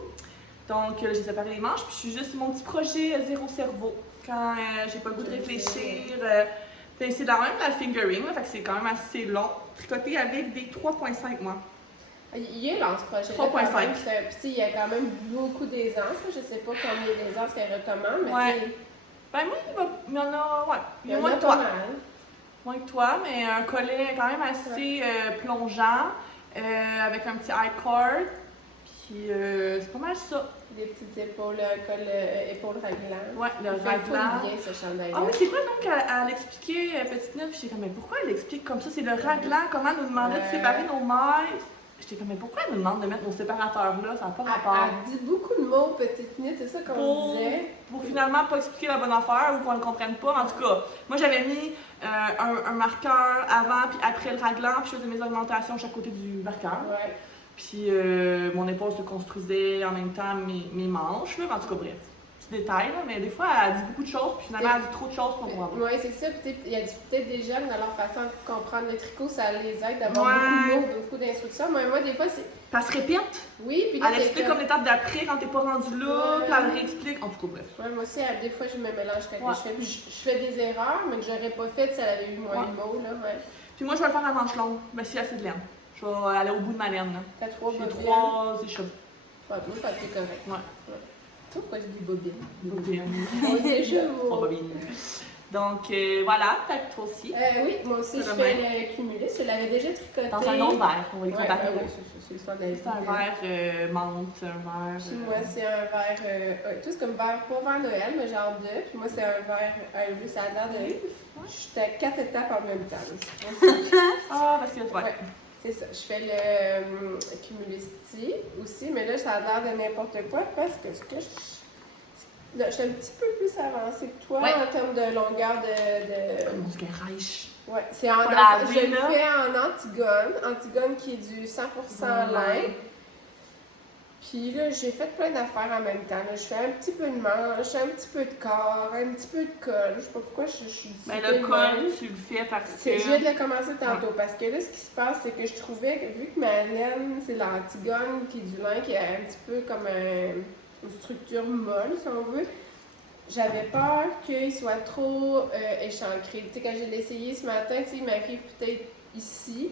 Donc, j'ai séparé les manches, puis je suis juste mon petit projet zéro cerveau. Quand j'ai pas le goût de réfléchir, c'est dans même la fingering, là, fait que c'est quand même assez long. Tricoté avec des 3,5 moi. Il est long ce projet. 3,5. Puis il y a quand même beaucoup d'aisance. Je sais pas combien d'aisance qu'elle recommande, mais Ouais. tu sais, Ben moi, il y en a, ouais, il y a en moins a que pas toi. mal. Moins que toi, mais un collet quand même assez plongeant, avec un petit I-cord. Puis c'est pas mal ça. Des petites épaules, col épaules raglan. Ouais, le Il fait raglan. full bien ce chandail. Ah oui, c'est quoi donc à l'expliquer, Petite Nif? J'étais comme, mais pourquoi elle explique comme ça? C'est le raglan, comment elle nous demandait de séparer nos mailles? J'étais comme, mais pourquoi elle nous demande de mettre nos séparateurs là? Ça n'a pas rapport. Elle dit beaucoup de mots, petite nid, c'est ça qu'on disait. Pour finalement pas expliquer la bonne affaire ou qu'on ne le comprenne pas. En tout cas, moi j'avais mis un marqueur avant puis après le raglan, puis je faisais mes augmentations chaque côté du marqueur. Ouais. Puis mon épaule se construisait en même temps mes manches. Là. En tout cas, bref, petits détails, là, mais des fois, elle dit beaucoup de choses, puis finalement, elle dit trop de choses pour moi. Oui, c'est ça. Il y a peut-être des jeunes, dans leur façon de comprendre le tricot, ça les aide d'avoir Ouais. beaucoup de mots, beaucoup d'instructions. Mais moi, des fois, c'est. Puis elle se répète, Oui, puis là, elle explique comme l'étape d'après quand t'es pas rendu là, Ouais. puis elle réexplique. En tout cas, bref. Ouais, moi aussi, des fois, je me mélange quand Ouais. je fais. Puis je fais des erreurs, mais que j'aurais pas faites si elle avait eu moins Ouais. de mots, là. Ouais. Puis moi, je vais le faire à manche longue, mais si assez de laine. Je vais aller au bout de ma laine, là. T'as 3 J'ai bobines. 3 écheveaux. Ouais, moi, ça c'est correct. Ouais. Pourquoi j'ai dit bobines? Bobines. Moi, c'est chevaux. Trois bobines. Donc, voilà, peut-être toi aussi. Oui, moi aussi, je C'est fais le cumulus. Je l'avais déjà tricoté. Dans un autre verre, on va y Ouais, comparer. oui, c'est l'histoire de la C'est un vie. verre menthe, un verre. Puis moi, c'est un verre. Ouais, tout c'est comme verre, pas verre Noël, mais genre 2. Puis moi, c'est un verre Iris. Ça a l'air de. J'étais à 4 étapes en même temps. là. Ah, parce que toi. Ouais. C'est ça. Je fais le Cumulisti aussi, mais là, ça a l'air de n'importe quoi parce que ce que là, je suis un petit peu plus avancée que toi Ouais. en termes de longueur de. Mon Dieu, qu'elle rêche. Ouais, c'est en Faut laver, je le là. fais en Antigone. Antigone qui est du 100% lin. Puis là, j'ai fait plein d'affaires en même temps. Là. Je fais un petit peu de manche, un petit peu de corps, un petit peu de colle. Je sais pas pourquoi je suis Mais disciplinée le de col, même. tu le fais parce que. Je viens de le commencer tantôt parce que là, ce qui se passe, c'est que je trouvais que vu que ma laine, c'est l'Antigone qui est du lin, qui est un petit peu comme une structure molle, si on veut, j'avais peur qu'il soit trop échancré. Tu sais, quand je l'ai essayé ce matin, tu sais, il m'arrive peut-être ici.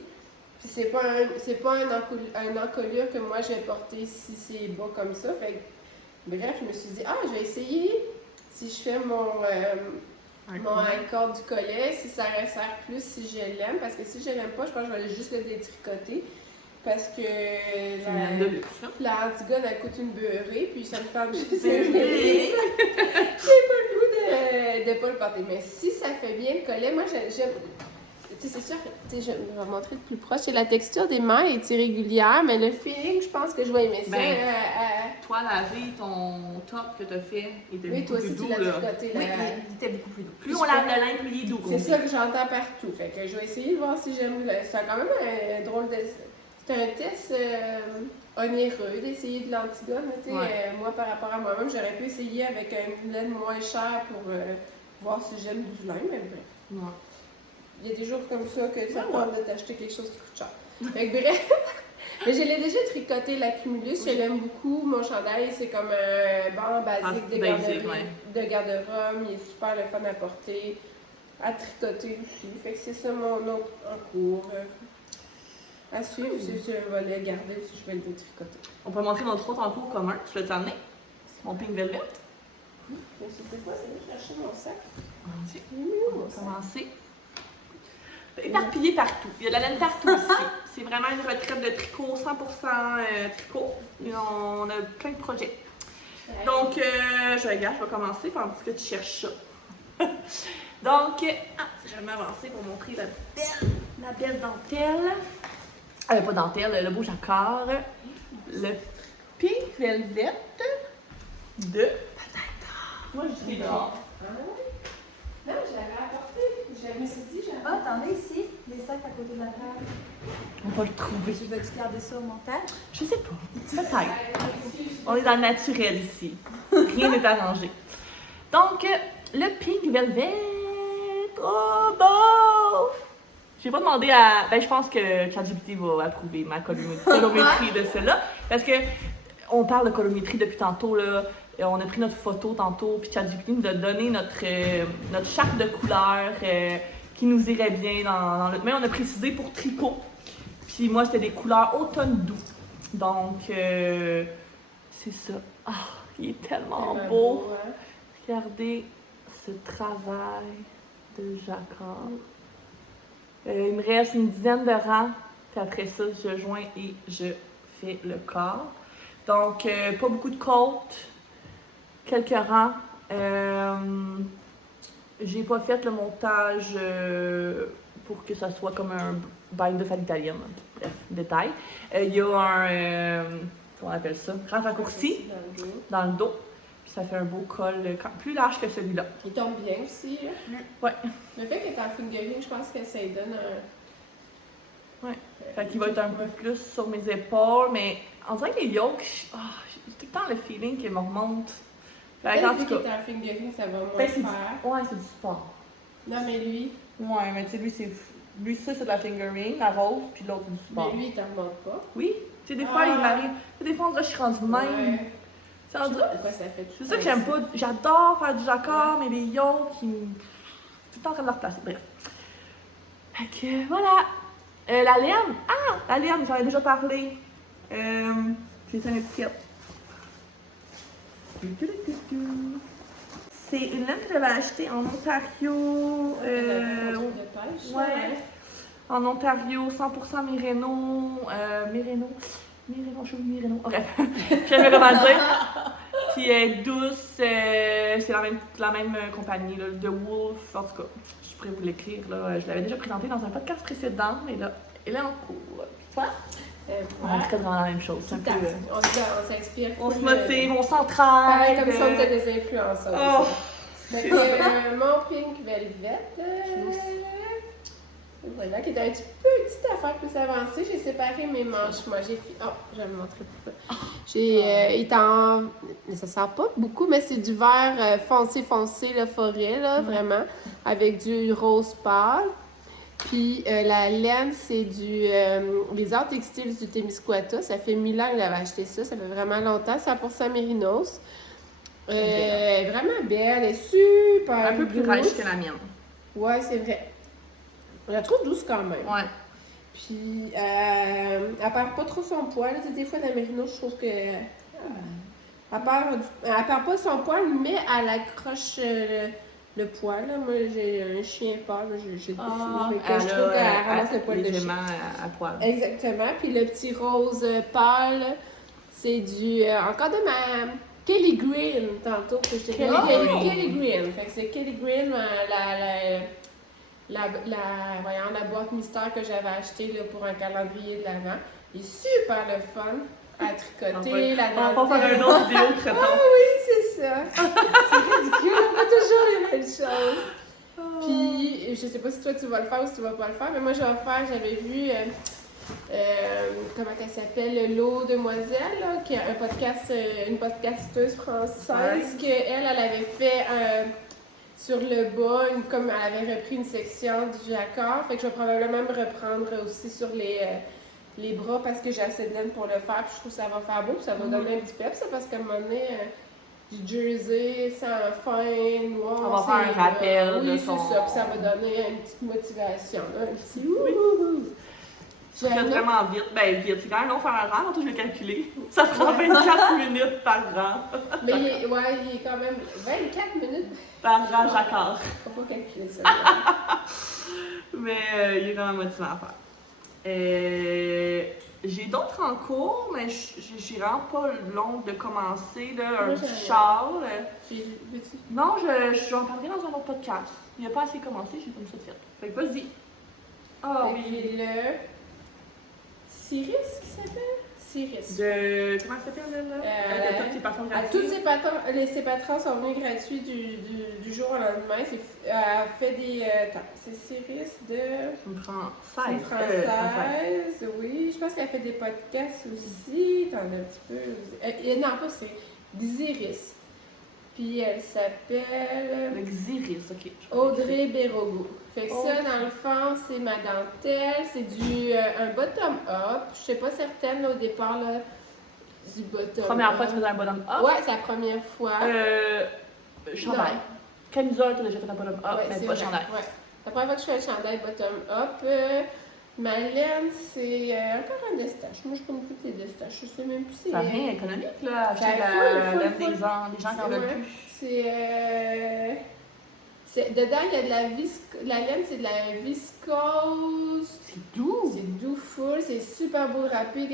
Puis c'est pas un encolure que moi j'ai porté si c'est bas comme ça. Fait que, bref, je me suis dit, je vais essayer si je fais mon high cord du collet, si ça resserre plus, si je l'aime. Parce que si je l'aime pas, je pense que je vais juste le détricoter. Parce que C'est une laine de luxe, là. la Antigone, elle coûte une beurrée, puis ça me parle juste de Beurrée. j'ai pas le goût de pas le porter. Mais si ça fait bien le collet, moi j'aime. Tu sais, c'est sûr que je vais vous montrer de plus proche. La texture des mains est irrégulière, mais le feeling, je pense que je vais aimer ça. Ben, Toi, laver ton top que t'as fait était oui, toi beaucoup aussi, plus tu doux, l'as là. tricoté. Oui, il était beaucoup plus doux. Plus on lave le lin, plus il est doux. C'est ça que j'entends partout. Fait que je vais essayer de voir si j'aime. C'est quand même un drôle de. C'est un test onéreux d'essayer de l'Antigone. Tu sais, Ouais. moi, par rapport à moi-même, j'aurais pu essayer avec une laine moins chère pour voir si j'aime du lin, mais bref. Ouais. Il y a des jours comme ça que ça Ouais. tente de t'acheter quelque chose qui coûte cher. Fait que bref, mais je l'ai déjà tricoté, la Cumulus, je l'aime beaucoup. Mon chandail, c'est comme un banc basique de basique, garde-robe. ouais. De garde-robe, il est super le fun à porter, à tricoter aussi. Fait que c'est ça mon autre en cours. À suivre, si je vais le garder, si je vais le détricoter. On peut montrer notre autre en cours commun. Tu veux t'emmener? Mon pink velvet. Mais je sais pas, c'est là chercher mon sac. Mon Dieu. Il est où, On mon va sac? commencer. Éparpillé partout. Il y a de la laine partout ici. C'est vraiment une retraite de tricot, 100% tricot. Et on a plein de projets. Donc, je vais commencer pendant que tu cherches ça. Donc, je vais m'avancer pour montrer la belle dentelle. Pas dentelle, le beau jacquard. Le pink velvet de peut-être. Moi, je dis non. Ah oui? Non, je l'avais apporté. Je me suis dit, Ah, t'en as ici, des sacs à côté de la table. On va le trouver. Tu veux-tu garder ça au montage? Je sais pas. Peut-être. On est dans le naturel ici. Rien n'est arrangé. Donc, le pink velvet. Oh beau! J'ai pas demandé à. Ben, je pense que ChatGPT va approuver ma colométrie de cela. Parce que on parle de colométrie depuis tantôt, là. On a pris notre photo tantôt, puis ChatGPT nous a donné notre charte de couleurs qui nous irait bien dans le. Mais on a précisé pour tricot. Puis moi, c'était des couleurs automne doux. Donc, c'est ça. Ah, il est tellement beau. hein? Regardez ce travail de jacquard. Il me reste une dizaine de rangs. Puis après ça, je joins et je fais le corps. Donc, pas beaucoup de côtes. Quelques rangs. J'ai pas fait le montage pour que ça soit comme un bind de femme italienne. Bref, détail. Il y a un, comment on appelle ça? Rang raccourci dans le dos. Puis ça fait un beau col plus large que celui-là. Il tombe bien aussi. Là. Ouais. Le fait que t'es en fingering, je pense que ça lui donne un. Ouais. Fait qu'il va être un peu plus sur mes épaules, mais on dirait que les yolks, j'ai tout le temps le feeling qu'ils me remontent Fait en Peut-être vu tout qu'il cas. est en fingering, ça va moins Ben, c'est du... faire. Ouais, c'est du sport. Non, mais lui, Ouais, mais tu sais, lui, c'est. Lui, ça, c'est de la fingering, la rose, puis l'autre, c'est du sport. mais lui, il t'en remonte pas. Oui. Tu sais, des fois, il m'arrive. Tu sais, des fois, on dirait que je suis rendue de même. Ouais. Tu sais, Je on sais dirait- pas pourquoi ça fait tout C'est ça que j'aime pas. J'adore faire du jacquard, mais les yolks, qui me. Tout le temps en train de le replacer. Bref. Fait que, voilà. La laine. Ah! La laine, j'en ai déjà parlé. J'ai fait une étiquette. C'est une laine que j'avais achetée en Ontario. Ouais. En Ontario, 100% Mérino. Mérino, je suis Mérino. Bref, je sais pas comment le dire. Puis elle est douce, c'est la même compagnie, là, The Wolf. En tout cas, je pourrais vous l'écrire. Là. Je l'avais déjà présenté dans un podcast précédent, mais là, elle est en cours. Toi? On est vraiment la même chose. C'est un peu, On s'inspire. on se full, motive, on pareil, s'entraide. comme si on était des influenceurs. Oh. Fait que, mon Pink Velvet. Voilà, qui est un petit peu une petite affaire plus avancée. J'ai séparé mes manches. Moi, j'ai fait. Oh, je vais vous montrer pourquoi. Il est en. Mais ça sert pas beaucoup, mais c'est du vert foncé, la forêt, là, vraiment, avec du rose pâle. Puis la laine, c'est les arts textiles du Témiscouata. Ça fait 1000 ans que j'avais acheté ça. Ça fait vraiment longtemps. 100% mérinos. Vraiment belle. Elle est super Un peu plus douce. riche que la mienne. Ouais, c'est vrai. Je la trouve douce quand même. Ouais. Puis, elle perd pas trop son poil. Tu sais, des fois, la mérino, je trouve que. Elle perd pas son poil, mais elle accroche le poil. Là. Moi, j'ai un chien pâle. Je trouve qu'elle ramasse le poil de chien. À poil. Exactement. Puis le petit rose pâle, c'est encore de ma Kelly Green, tantôt, que je t'ai Kelly dit. Green. Kelly Green. Fait que c'est Kelly Green, la boîte mystère que j'avais achetée là, pour un calendrier de l'Avent. Il est super le fun à tricoter. On va faire une autre vidéo, Creton. Ah oui, c'est ça. C'est ridicule, on fait toujours les mêmes choses. Puis, je sais pas si toi tu vas le faire ou si tu vas pas le faire, mais moi je vais le faire. J'avais vu, comment elle s'appelle, L'eau demoiselle, là, qui a une podcasteuse française, qu'elle avait fait sur le bas, comme elle avait repris une section du jacquard. Fait que je vais probablement me reprendre aussi sur les bras parce que j'ai assez de laine pour le faire. Puis je trouve que ça va faire beau, ça va donner un petit peps, ça, parce qu'à un moment donné, du jersey sans fin, noir. On va faire un rappel oui, de c'est son... ça. Puis ça va donner une petite motivation, là, un petit wouhou. Ça fait vraiment vite. Ben, vite. C'est quand même long faire un rang. Tantôt, je vais calculer. Ça prend 24 minutes par rang. Mais il est quand même 24 minutes. Par rang jacquard. Faut pas calculer ça. Mais il est vraiment motivant à faire. J'ai d'autres en cours, mais j'ai vraiment pas long de commencer. Là, un Moi, petit châle. Veux-tu? Non, je vais en parler dans un autre podcast. Il n'a pas assez commencé, j'ai comme ça de fait. Fait que vas-y. Ah Fait que oui. j'ai le Cyrus qui s'appelle? Cyrus. Comment ça s'appelle, là? Avec toutes ses patrons gratuits. Toutes ses patrons sont venus gratuits du jour au lendemain. Elle fait des. C'est Cyrus de. Je me prends C'est une 16. française, oui. Je pense qu'elle fait des podcasts aussi. T'en as un petit peu. Non, pas c'est Xiris. Puis elle s'appelle Le Xiris, ok. Audrey Bérogo. Fait que ça, dans le fond, c'est ma dentelle. C'est un bottom-up. Je sais pas certaine au départ là, du bottom-up. Première fois que tu faisais un bottom-up? Ouais, c'est la première fois. Chandail. Camisole, tu as déjà fait un bottom-up, Ouais, mais c'est pas vrai. chandail. Ouais. La première fois que je fais un chandail bottom-up, ma laine, c'est encore un destache. Moi, je connais plus les destaches. Je sais même plus si Ça vient économique, là, acheter Ça la full, laine full. des gens qui en veulent Ouais. plus. Dedans, il y a de la laine, c'est de la viscose. C'est doux! C'est doux full, c'est super beau rapide.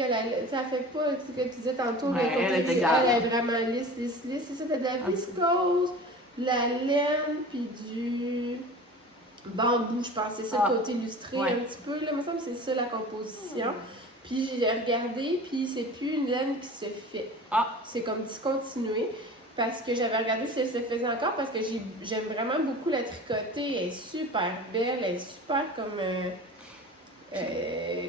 Ça fait pas ce que tu disais tantôt. Ouais, mais elle est elle égale. est vraiment lisse. C'est ça, t'as de la viscose, de la laine, puis du bambou, je pense. C'est ça le côté illustré ouais. un petit peu. Là, il me semble que c'est ça la composition. Puis j'ai regardé, puis c'est plus une laine qui se fait. C'est comme discontinué. Parce que j'avais regardé si elle se faisait encore, parce que j'aime vraiment beaucoup la tricoter. Elle est super belle, elle est super comme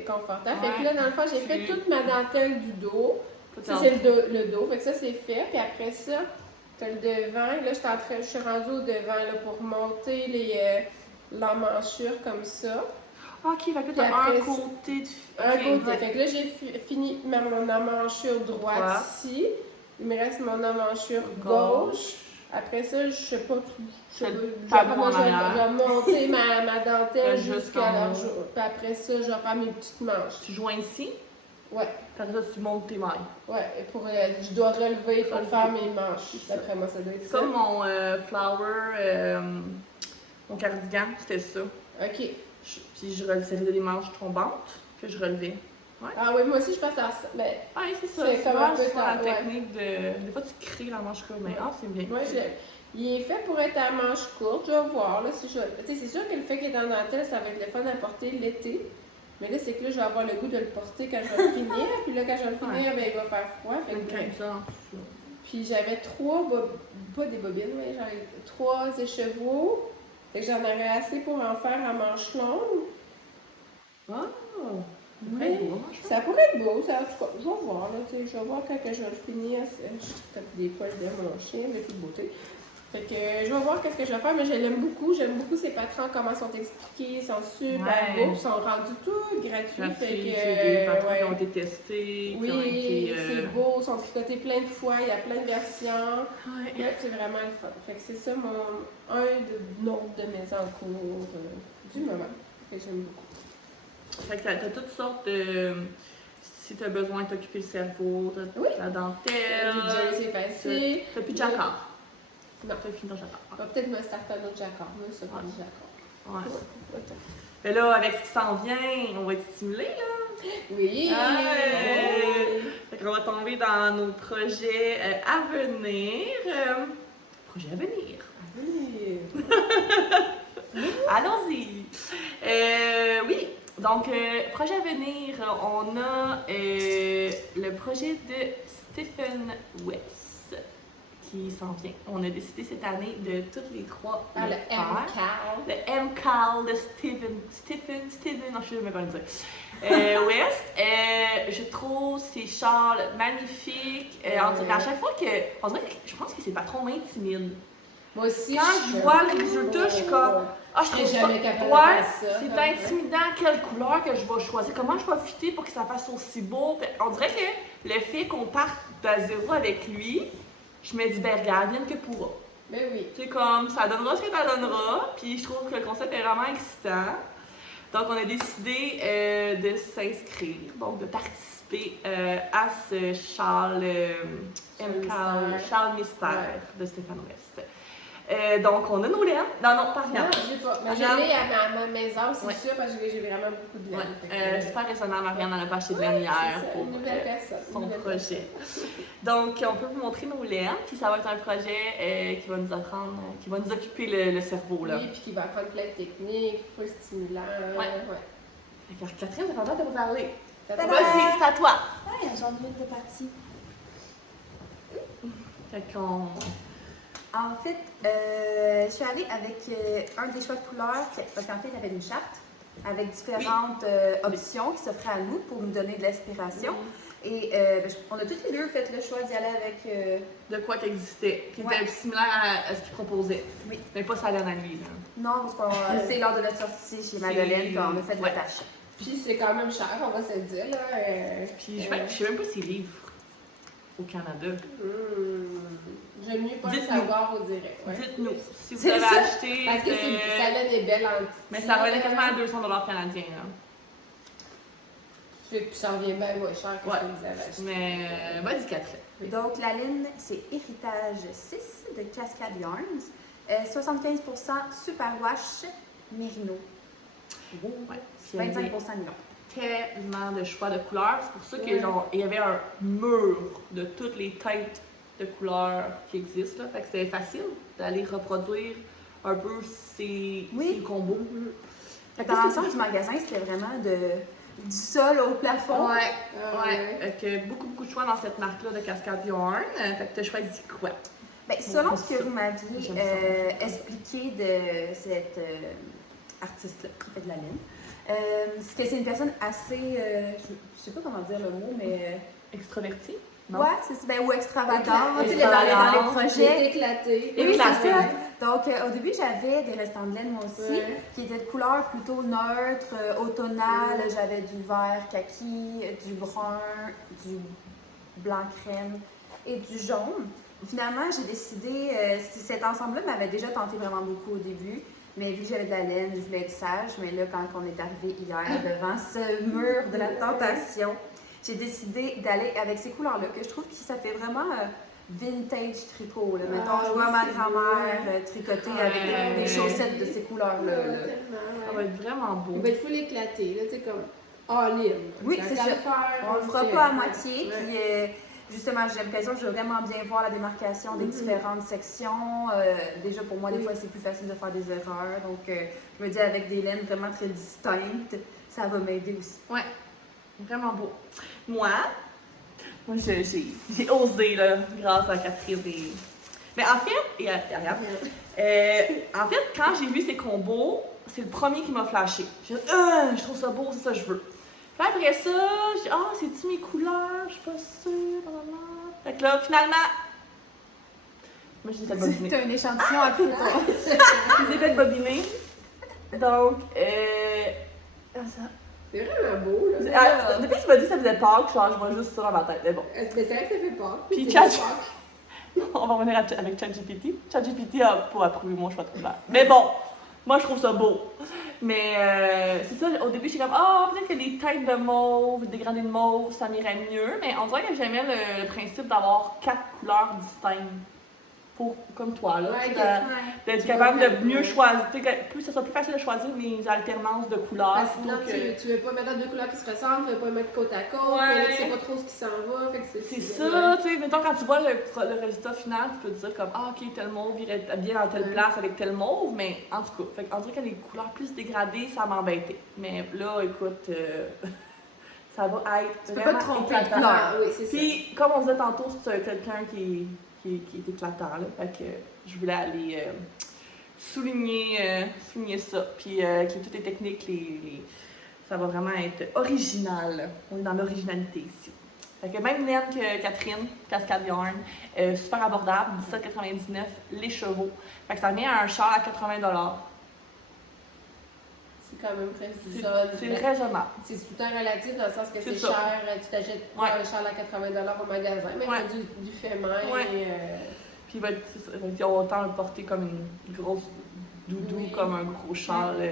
confortable. Fait que là, dans le fond, j'ai fait toute ma dentelle du dos. Ça, c'est le dos. Fait que ça, c'est fait. Puis après ça, t'as le devant. Là, je suis rendue au devant là, pour monter l'emmanchure comme ça. Ok, fait que là, Puis t'as après, un côté de. Un Ok, côté. ouais. Fait que là, j'ai fini mon emmanchure droite Droite. ici. Il me reste mon emmanchure Gauche. gauche. Après ça, je sais pas tout. Je sais C'est pas. le Je tableau en vais arrière. monter ma dentelle Jusqu'en jusqu'à la haut. joue. Puis après ça, je vais faire mes petites manches. Tu joins ici, Ouais, puis après ça, tu montes tes mailles. ouais. Et je dois relever pour faire mes manches. C'est ça. D'après moi, ça doit être C'est ça. comme mon flower, mon cardigan, c'était ça. Ok. Puis je relevais des manches tombantes que je relevais. Ah oui, moi aussi, je passe à ça. Ben, Ouais, c'est ça. C'est C'est comme vraiment un peu souvent la ouais. technique de. Des fois, tu crées la manche courte, mais c'est bien. moi, il est fait pour être à manche courte. Je vais voir. Là, si je... Tu sais, c'est sûr que le fait qu'il est en dentelle, ça va être le fun à porter l'été. Mais là, c'est que là, je vais avoir le goût de le porter quand je vais le finir. Puis là, quand je vais le finir, ben, il va faire froid. Fait Une que... crème ça. Puis j'avais pas des bobines, mais j'avais 3 écheveaux. Fait que j'en aurais assez pour en faire à manche longue. Oh! Mais ça pourrait être beau, ça, en tout cas, je vais voir, là, tu sais, je vais voir quand que je vais le finir. Je tape des poils de mon chien, de toute beauté. Fait que je vais voir qu'est-ce que je vais faire, mais je l'aime beaucoup. J'aime beaucoup ces patrons, comment ils sont expliqués, ils sont super beaux, ils sont rendus tous gratuits. Fait que, c'est des patrons ouais. qui ont été testés, qui ont Oui, été. c'est beau, ils sont tricotés plein de fois, il y a plein de versions. Ouais. Ouais, c'est vraiment le fun. Fait que c'est ça un de mes encours du moment. Fait que j'aime beaucoup. Fait que t'as toutes sortes de. Si t'as besoin de t'occuper le cerveau, t'as Oui. la dentelle. J'ai déjà laissé passer. T'as plus de jacquard. Non. T'as fini ton jacquard. On va peut-être me starter un autre jacquard, moi, ça, comme Ouais. jacquard. Ouais. Ouais. Mais là, avec ce qui s'en vient, on va être stimulé, là. Oui! Ouais. Fait qu'on va tomber dans nos projets à venir. Projets à venir. Oui! Allons-y! Oui, donc, projet à venir, on a le projet de Stephen West qui s'en vient. On a décidé cette année de toutes les trois Ah, le faire. MCAL. Le M-Cal de Stephen, non, je sais même pas comment dire. West, je trouve ses châles magnifiques. On dirait à chaque fois que, on dirait que je pense que ses patrons m'intimident. Moi aussi, Quand je vois le résultat, je suis comme, ah, je Je trouve serais ça, jamais capable ouais, de faire ça. c'est intimidant quelle couleur que je vais choisir, comment je vais fitter pour que ça fasse aussi beau. On dirait que le fait qu'on parte de zéro avec lui, je me dis, ben regarde, vienne que pourra. Mais oui. C'est comme, ça donnera ce que ça donnera, puis je trouve que le concept est vraiment excitant. Donc, on a décidé de s'inscrire, donc de participer à ce Charles Mystère de Stéphane West. Donc, on a nos laines. Non, par Non, exemple. j'ai pas. Mais je Marianne. l'ai à ma maison, c'est Ouais. sûr, parce que j'ai vraiment beaucoup de laine. Fait que, Super raisonnable, Marianne n'en a pas acheté de laine c'est hier ça, pour une nouvelle personne. son une nouvelle projet. Donc, on peut vous montrer nos laines, puis ça va être un projet qui va nous apprendre, qui va nous occuper le cerveau. Là. Oui, puis qui va apprendre plein de techniques, full stimulant. Ouais. Fait que Catherine, ça fait longtemps de vous parler. Tada! Vas-y, c'est à toi. Ouais, j'en ai une de partie. Fait qu'on. En fait, je suis allée avec un des choix de couleurs, parce qu'en fait, il y avait une charte avec différentes options qui s'offraient à nous pour nous donner de l'inspiration. Et on a toutes les deux fait le choix d'y aller avec... De quoi qui existait, qui Ouais. était similaire à ce qu'il proposait. Oui. Mais pas sa laine à lui. Là. Non, parce que c'est lors de notre sortie chez Madeleine qu'on a fait de Ouais. l'achat. Puis c'est quand même cher, on va se le dire. Là. Puis je sais même pas s'il livre au Canada. J'aime mieux pas le Dites-nous. savoir au direct. Ouais. Dites-nous si vous C'est avez ça. acheté. Parce que sa laine est belle en Mais ça revenait quasiment à 200 $ canadiens. Là. Puis ça revient bien moins cher que Ouais. ce que vous avez acheté. Mais vas-y, Catherine. Donc, la ligne, c'est Héritage 6 de Cascade Yarns. 75% Superwash Merino. Ouais. Puis il y avait 25% nylon. tellement de choix de couleurs. C'est pour ça que Ouais. genre, il y avait un mur de toutes les teintes de couleurs qui existent. Là. Fait que c'était facile d'aller reproduire un peu ces combos. Fait que Dans qu'est-ce que l'ensemble du magasin, c'était vraiment du sol au plafond. Ouais, Ah, ouais. Fait que beaucoup de choix dans cette marque-là de Cascade Yarn. Fait que t'as choisi quoi? Ben, selon ce que vous m'aviez J'aime ça. expliqué de cette artiste-là qui fait de la laine, c'est que c'est une personne assez, je sais pas comment dire le mot, mais Extroverti? non? Ouais, c'est ça. Ben, ou extravagant, tu sais, Extravagant. dans les projets. Éclaté. Et oui, c'est Éclaté. ça. Donc, au début, j'avais des restants de laine, moi aussi, Ouais. qui étaient de couleurs plutôt neutres, automnales. J'avais du vert kaki, du brun, du blanc crème et du jaune. Finalement, j'ai décidé, cet ensemble-là m'avait déjà tenté vraiment beaucoup au début, mais vu que j'avais de la laine, je voulais être sage. Mais là, quand on est arrivé hier devant ce mur de la tentation, j'ai décidé d'aller avec ces couleurs-là, que je trouve que ça fait vraiment vintage tricot. Là. Mettons, Ah, je vois oui, ma c'est grand-mère tricoter avec des chaussettes de ces couleurs-là. Ouais, là. tellement, Ça ouais. va être vraiment beau. Il va être full éclaté, là, tu sais, comme all-in. Oui, Quand c'est t'as ça. le faire, On le fera fait. pas à moitié. Ouais. Puis justement, j'ai l'impression que je veux vraiment bien voir la démarcation des différentes sections. Déjà, pour moi, des Oui. fois, c'est plus facile de faire des erreurs. Donc, je me dis, avec des laines vraiment très distinctes, ça va m'aider aussi. Ouais, vraiment beau. Moi j'ai osé, là, grâce à Catherine. Mais en fait, et à Ariane, en fait, quand j'ai vu ces combos, c'est le premier qui m'a flashé. J'ai dit, je trouve ça beau, c'est ça que je veux. Puis après ça, j'ai dit, c'est-tu mes couleurs? Je suis pas sûre. Blablabla. Fait que là, finalement, moi, j'ai fait bobiner. Tu as un échantillon après toi. J'ai fait bobiner. Donc, ça. C'est vraiment beau, là. Depuis que tu m'as dit que ça faisait peur, je vois juste ça dans ma tête. Mais bon. Mais c'est vrai que ça fait peur. Puis C'est Chat- peur. On va revenir avec ChatGPT. ChatGPT a pas approuvé mon choix de couleur. Mais bon, moi je trouve ça beau. Mais c'est ça, au début j'étais comme, peut-être que les teintes de mauve, des dégradés de mauve, ça m'irait mieux. Mais on dirait que j'aimais le principe d'avoir 4 couleurs distinctes. Comme toi, là. Ouais, D'être capable de mieux choisir, plus ça soit plus facile de choisir les alternances de couleurs. Parce que sinon, plutôt que- tu veux pas mettre deux couleurs qui se ressemblent, tu veux pas mettre côte à côte, Ouais. mais là, tu sais pas trop ce qui s'en va. Fait que C'est ça, tu sais, mettons quand tu vois le résultat final, tu peux te dire comme, ok, tel mauve irait bien dans telle place avec tel mauve, mais en tout cas, on dirait que les couleurs plus dégradées, ça m'embêtait. Mais là, écoute, ça va être Tu peux vraiment pas te tromper de éclatant. couleur. Ah, oui, c'est ça. Puis, comme on disait tantôt, c'est quelqu'un qui est éclatant, là, fait que je voulais aller souligner ça, puis que toutes les techniques, ça va vraiment être original. On est dans l'originalité ici. Fait que même laine que Catherine, Cascade Yarn, super abordable, 17,99 les chevaux. Fait que ça vient à un char à 80 $. C'est quand même presque du C'est jaune. raisonnable. C'est tout le temps relatif dans le sens que C'est c'est ça. cher, tu t'achètes pas Ouais. un char à 80 $ au magasin, mais Ouais. t'as du fait main. Ouais. Et, Puis il va autant le porter comme une grosse doudou, Oui. comme un gros châle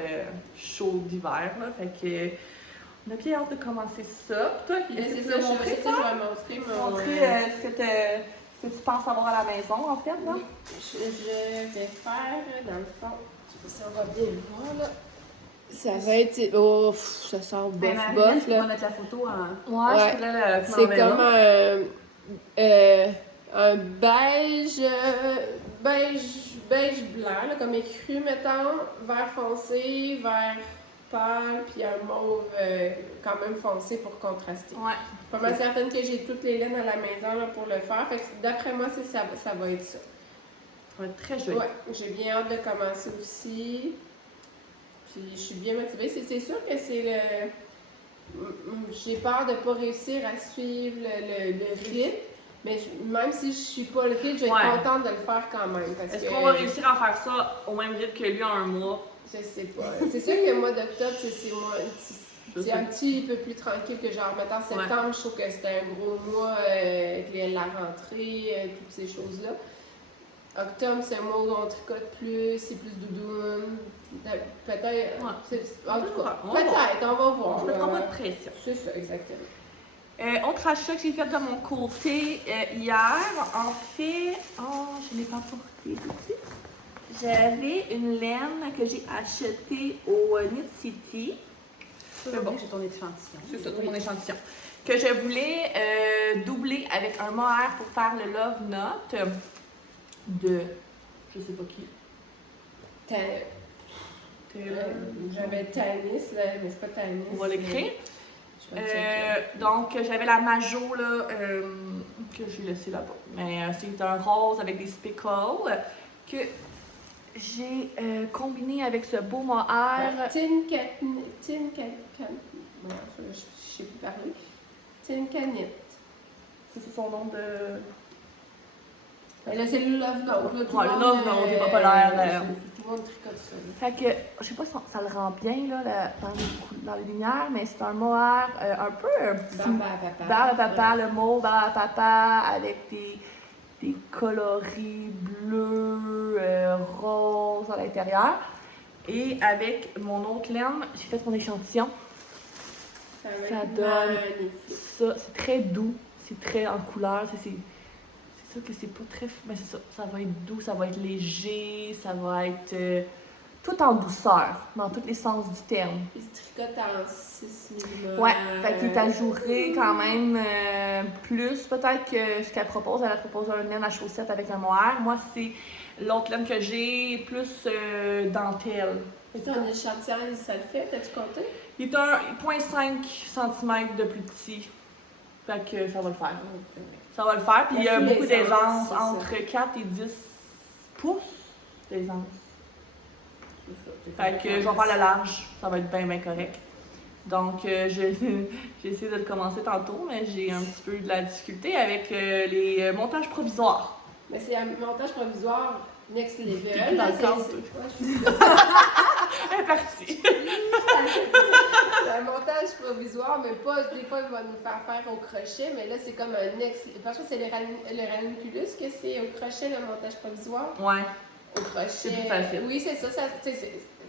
chaud d'hiver. Là. Fait que on a bien hâte de commencer ça. Puis toi, mais est-ce que c'est tu ça, veux je montrer sais, ça? je vais montrer mon. Montrer ce que tu penses avoir à la maison, en fait, là? Oui, je vais faire, dans le fond, je sais pas si on va bien le voir, là. Ça va être. Oh, ça sort Ben, bof, Marilyn, bof, tu vas là. mettre la photo en. Ouais, Ouais. je pourrais le C'est comme un beige blanc, là, comme écru, mettons, vert foncé, vert pâle, puis un mauve quand même foncé pour contraster. Ouais. Je suis pas mal certaine que j'ai toutes les laines à la maison là, pour le faire. Fait que d'après moi, ça va être ça. Ça va être très joli. Ouais, j'ai bien hâte de commencer aussi. Puis je suis bien motivée. C'est sûr que c'est le. J'ai peur de ne pas réussir à suivre le rythme. Mais même si je suis pas le rythme, je vais être Ouais. contente de le faire quand même. Parce Est-ce que qu'on va réussir à faire ça au même rythme que lui en un mois? je sais pas. C'est sûr que le mois d'octobre, Je c'est sais. un petit peu plus tranquille que genre, mettons, septembre, je trouve que c'était un gros mois avec la rentrée, toutes ces choses-là. Octobre, c'est un mois où on tricote plus, c'est plus doudoune. Peut-être. Ouais. En tout cas, On va voir. peut-être, on va voir. On ne mettra pas de pression. C'est ça, exactement. Autre achat que j'ai fait de mon côté hier, en fait, je ne l'ai pas porté ici. J'avais une laine que j'ai achetée au Knit City. C'est bon, j'ai ton échantillon. C'est ça, tout mon échantillon. Que je voulais doubler avec un mohair pour faire le Love Knot de, je sais pas qui. J'avais Tanis, mais c'est pas Tanis. On va l'écrire. Je vais checker. Donc, j'avais la Majo là, que j'ai laissée là-bas. Mais c'est un rose avec des speckles que j'ai combiné avec ce beau mohair. Bon, je sais plus parler. Tincanite. C'est son nom de... Et là, c'est le Love Note. Là, tout Ouais, le monde, Love Note, il est populaire. Tout le monde tricote ça. Fait que, je sais pas si ça le rend bien là, dans les lumières, mais c'est un mohair un peu un petit Barbe à papa. barbe à papa, le mot barbe à papa avec des coloris bleus, roses à l'intérieur. Et avec mon autre laine, j'ai fait mon échantillon. Ça donne ça, c'est très doux, c'est très en couleur, c'est sûr que c'est pas très... Mais c'est ça va être doux, ça va être léger, ça va être tout en douceur, dans tous les sens du terme. Il se tricote en 6 mm. Ouais, fait qu'il est ajouré quand même plus peut-être que ce qu'elle propose. Elle a proposé un laine à chaussettes avec un mohair. Moi, c'est l'autre laine que j'ai, plus dentelle. Ton échantillon, ça le fait, t'as-tu compté? Il est un 0,5 cm de plus petit. Fait que ça va le faire. Ça va le faire. Puis il y a beaucoup d'aisance, entre 4 et 10 pouces d'aisance. Fait que je vais faire le large. Ça va être bien, bien correct. Donc, j'ai essayé de le commencer tantôt, mais j'ai un petit peu de la difficulté avec les montages provisoires. Mais c'est un montage provisoire next level. T'es dans le cadre. Elle est partie. C'est un montage provisoire, mais pas. Des fois, il va nous faire au crochet, mais là, c'est comme un next. Parce que c'est le ranunculus que c'est au crochet, le montage provisoire. Ouais. Au crochet. C'est plus facile. Oui, c'est ça.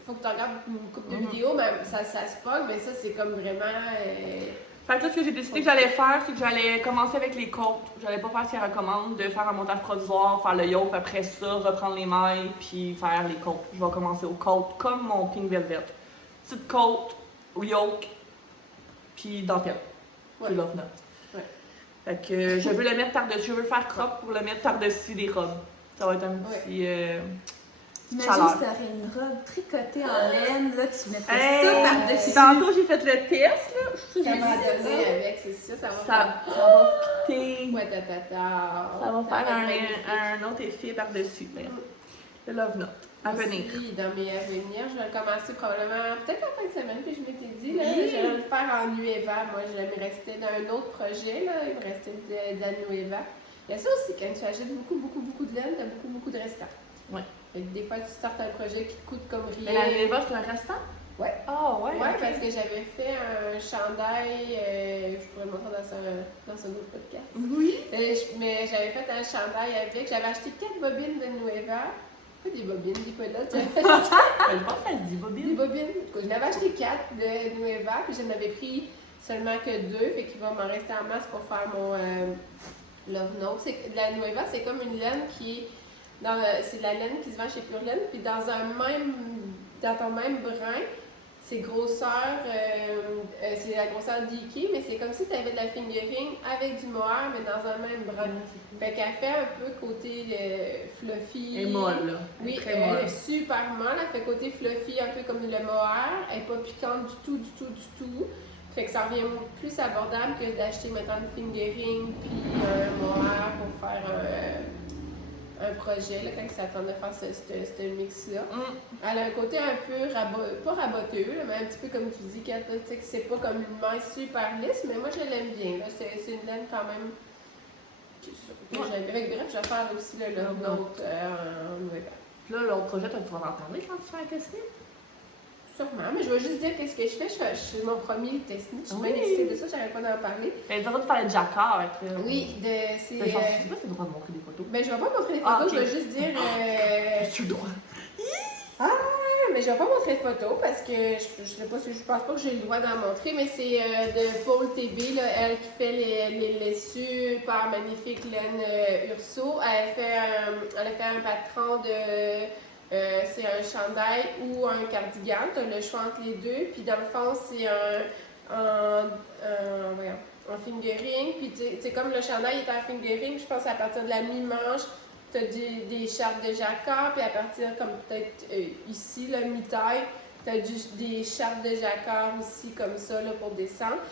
Faut que tu regardes une couple de vidéos, mais ça se pogne, mais ça, c'est comme vraiment. Fait que là, ce que j'ai décidé que j'allais faire, c'est que j'allais commencer avec les côtes. J'allais pas faire ce qu'elle recommande, de faire un montage provisoire, faire le yoke, après ça, reprendre les mailles, puis faire les côtes. Je vais commencer aux côtes, comme mon Pink Velvet. Petite côte, au yoke, puis dentelle. Puis Love Note. Ouais. Fait que je veux le mettre par-dessus, je veux faire crop pour le mettre par-dessus des robes. Ça va être un petit... Imagine si t'aurais une robe tricotée en laine, là, tu mettrais ça par-dessus. Tantôt, j'ai fait le test, là. Ça m'a donné avec, c'est sûr, ça va fitter. Ouais, Ça va faire un autre effet par-dessus. Le Love Note, à venir. Aussi, dans mes à venir, je vais le commencer probablement, peut-être en fin de semaine, puis je m'étais dit, là, j'allais le faire en Nueva. Moi, je me restais dans un autre projet, là, il me restait de la Nueva. Il y a ça aussi, quand tu achètes beaucoup de laine, tu as beaucoup de restants. Ouais. Fait que des fois, tu startes un projet qui te coûte comme rien. Mais la Nueva, c'est un restant? Ouais. Ah, ouais. Ouais, parce que j'avais fait un chandail, je pourrais le montrer dans un autre podcast. Oui. Mais j'avais fait un chandail avec, j'avais acheté 4 bobines de Nueva. Pas des bobines, des pelotes. Je pense que ça se dit bobine. Des bobines. J'en avais acheté 4 de Nueva, puis j'en avais pris seulement que 2, fait qu'il va m'en rester en masse pour faire mon Love Note. La Nueva, c'est comme une laine qui est c'est de la laine qui se vend chez Pure Laine, puis dans ton même brin, c'est c'est la grosseur d'Ikea, mais c'est comme si tu avais de la fingering avec du mohair, mais dans un même brin. Fait qu'elle fait un peu côté fluffy. Elle est molle, là. Oui, très molle. elle est super molle, elle fait côté fluffy, un peu comme le mohair. Elle n'est pas piquante du tout. Fait que ça revient plus abordable que d'acheter maintenant le fingering puis un mohair pour faire un projet, là, quand ça tente de faire ce mix-là. Elle a un côté un peu, pas raboteux, là, mais un petit peu comme tu dis, que c'est pas comme une maille super lisse, mais moi je l'aime bien. C'est une laine quand même que j'aime. Bref, je vais faire aussi le Love Note en Nueva. Puis là, l'autre projet, tu vas en parler quand tu fais un test-knit? Sûrement, mais je vais juste dire qu'est-ce que je fais. Je fais mon premier test-knit. Je suis bien excitée de ça, j'arrête pas d'en parler. Elle devrait te parler de jacquard. Oui, c'est... Je sais pas si tu as le droit de montrer des photos. Ben, je vais pas montrer des photos, je vais juste dire... Tu as le droit. Mais je vais pas montrer de photos parce que je pense pas que j'ai le droit d'en montrer, mais c'est de Paul TB, là, elle qui fait les super magnifiques laine Urso. Elle a fait un patron de... c'est un chandail ou un cardigan, tu as le choix entre les deux, puis dans le fond, c'est un fingering, puis c'est comme le chandail est en fingering, je pense à partir de la mi-manche, tu as des charpes de jacquard, puis à partir comme peut-être ici, la mi-taille, tu as des charpes de jacquard aussi comme ça là, pour descendre.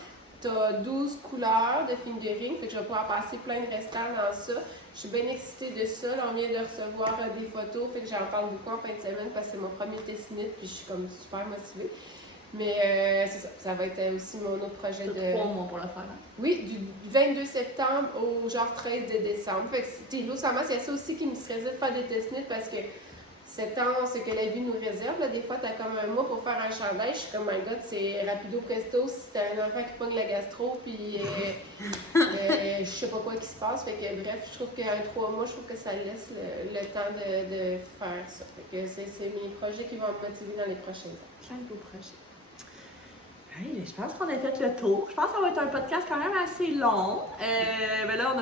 Tu as 12 couleurs de fingering, fait que je vais pouvoir passer plein de restants dans ça. Je suis bien excitée de ça. Là, on vient de recevoir des photos, fait que j'en parle beaucoup en fin de semaine parce que c'est mon premier test-knit, puis je suis comme super motivée. Mais c'est ça, ça va être aussi mon autre projet T'as 3 mois pour le faire. Oui, du 22 septembre au genre 13 de décembre. Fait que c'était lourdement, c'est ça aussi qui me stressait de faire des test-knits parce que c'est ce que la vie nous réserve. Là. Des fois, t'as comme un mois pour faire un chandail. Je suis comme, my god, c'est rapido presto si t'as un enfant qui pogne la gastro, puis je sais pas quoi qui se passe. Fait que bref, je trouve qu'un 3 mois, je trouve que ça laisse le temps de faire ça. Fait que c'est mes projets qui vont me motiver dans les prochains temps. Plein de beaux projets. Hey, je pense qu'on a fait le tour. Je pense que ça va être un podcast quand même assez long. Ben là,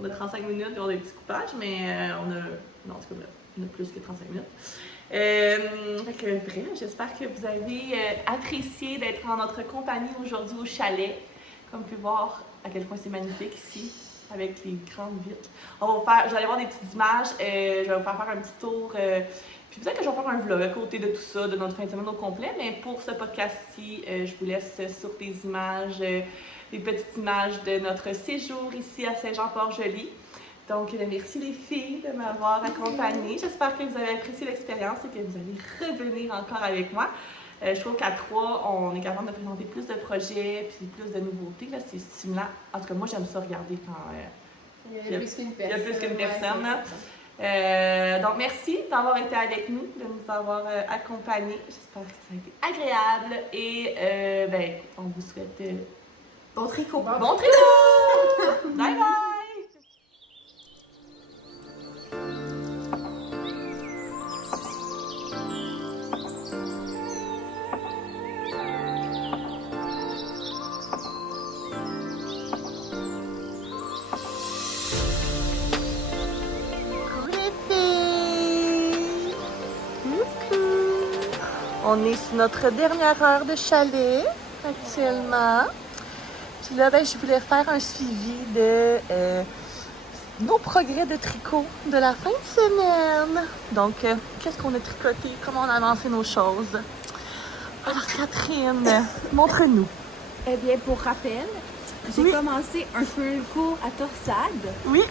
on a 35 minutes, on a des petits coupages, mais on a. Non, en tout cas, on a plus que 35 minutes. Fait que, bref, j'espère que vous avez apprécié d'être en notre compagnie aujourd'hui au chalet. Comme vous pouvez voir à quel point c'est magnifique ici, avec les grandes vitres. J'allais voir des petites images, je vais vous faire un petit tour. Puis peut-être que je vais faire un vlog à côté de tout ça, de notre fin de semaine au complet, mais pour ce podcast-ci, je vous laisse sur des images, des petites images de notre séjour ici à Saint-Jean-Port-Joli. Donc, merci les filles de m'avoir accompagnée. J'espère que vous avez apprécié l'expérience et que vous allez revenir encore avec moi. Je trouve qu'à 3, on est capable de présenter plus de projets puis plus de nouveautés. Là, c'est stimulant. En tout cas, moi, j'aime ça regarder quand il y a plus qu'une personne. Il y a plus qu'une personne. Là. Donc, merci d'avoir été avec nous, de nous avoir accompagnés. J'espère que ça a été agréable. Et on vous souhaite Bon tricot! Bon tricot! Bye bye! On est sur notre dernière heure de chalet actuellement. Puis là, je voulais faire un suivi de nos progrès de tricot de la fin de semaine. Donc, qu'est-ce qu'on a tricoté? Comment on a avancé nos choses? Alors, Catherine, montre-nous. Eh bien, pour rappel, j'ai commencé un peu le cours à torsade. Oui.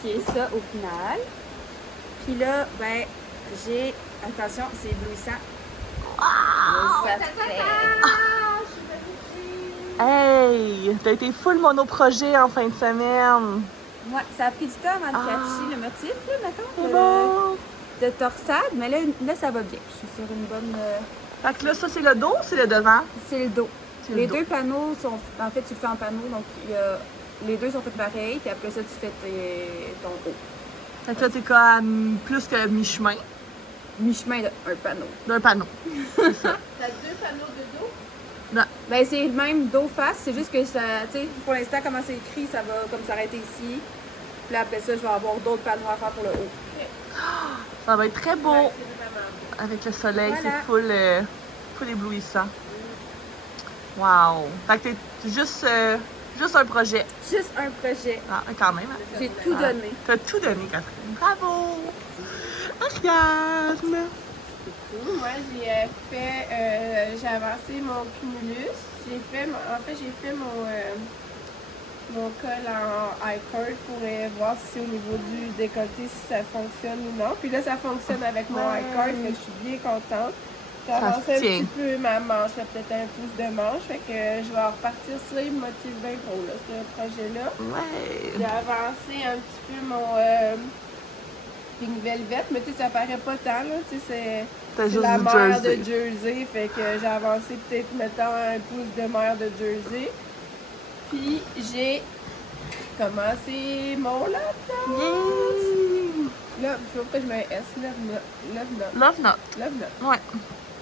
Qui est ça au final. Puis là, j'ai... Attention, c'est éblouissant. Wow! Ça fait... Hey! T'as été full monoprojet en fin de semaine. Ouais, ça a pris du temps avant de catcher le motif, là, mettons, Bon. de torsade. Mais là, ça va bien. Je suis sur une bonne... Fait que là, ça, c'est le dos ou c'est le devant? C'est le dos. C'est le Les dos. deux panneaux sont... En fait, tu le fais en panneau, donc les deux sont faits pareils. Puis après ça, tu fais ton haut. Fait que là, t'es comme plus que mi-chemin Mi-chemin d'un panneau. d'un panneau. C'est ça. T'as 2 panneaux de dos? Ben, c'est le même dos-face, c'est juste que ça, tu sais, pour l'instant, comment c'est écrit, ça va comme s'arrêter ici. Puis là, après ça, je vais avoir d'autres panneaux à faire pour le haut. Ça va être très beau. Ouais, c'est vraiment beau. Avec le soleil, Voilà. c'est full éblouissant. Wow! Fait que t'es juste un projet. Juste un projet. Ah, quand même. Hein? J'ai tout donné. T'as tout donné, Catherine. Bravo! Ariane! Moi, j'ai avancé mon cumulus. J'ai fait mon col en I-cord pour voir si au niveau du décolleté, si ça fonctionne ou non. Puis là, ça fonctionne avec mon I-cord, fait que je suis bien contente. J'ai avancé un tient. petit peu ma manche, là, peut-être un pouce de manche. Fait que je vais repartir sur il me motive bien gros, là, ce projet-là. Ouais! J'ai avancé un petit peu mon Pink Velvet, mais tu sais, ça paraît pas tant, là. Tu sais, T'as c'est juste la du mer jersey. de Jersey, fait que j'ai avancé peut-être, mettons, un pouce de mer de Jersey. Puis j'ai commencé mon laptop. Yay! Là, je vois pourquoi je mets un S, Love Note. Love note. Ouais.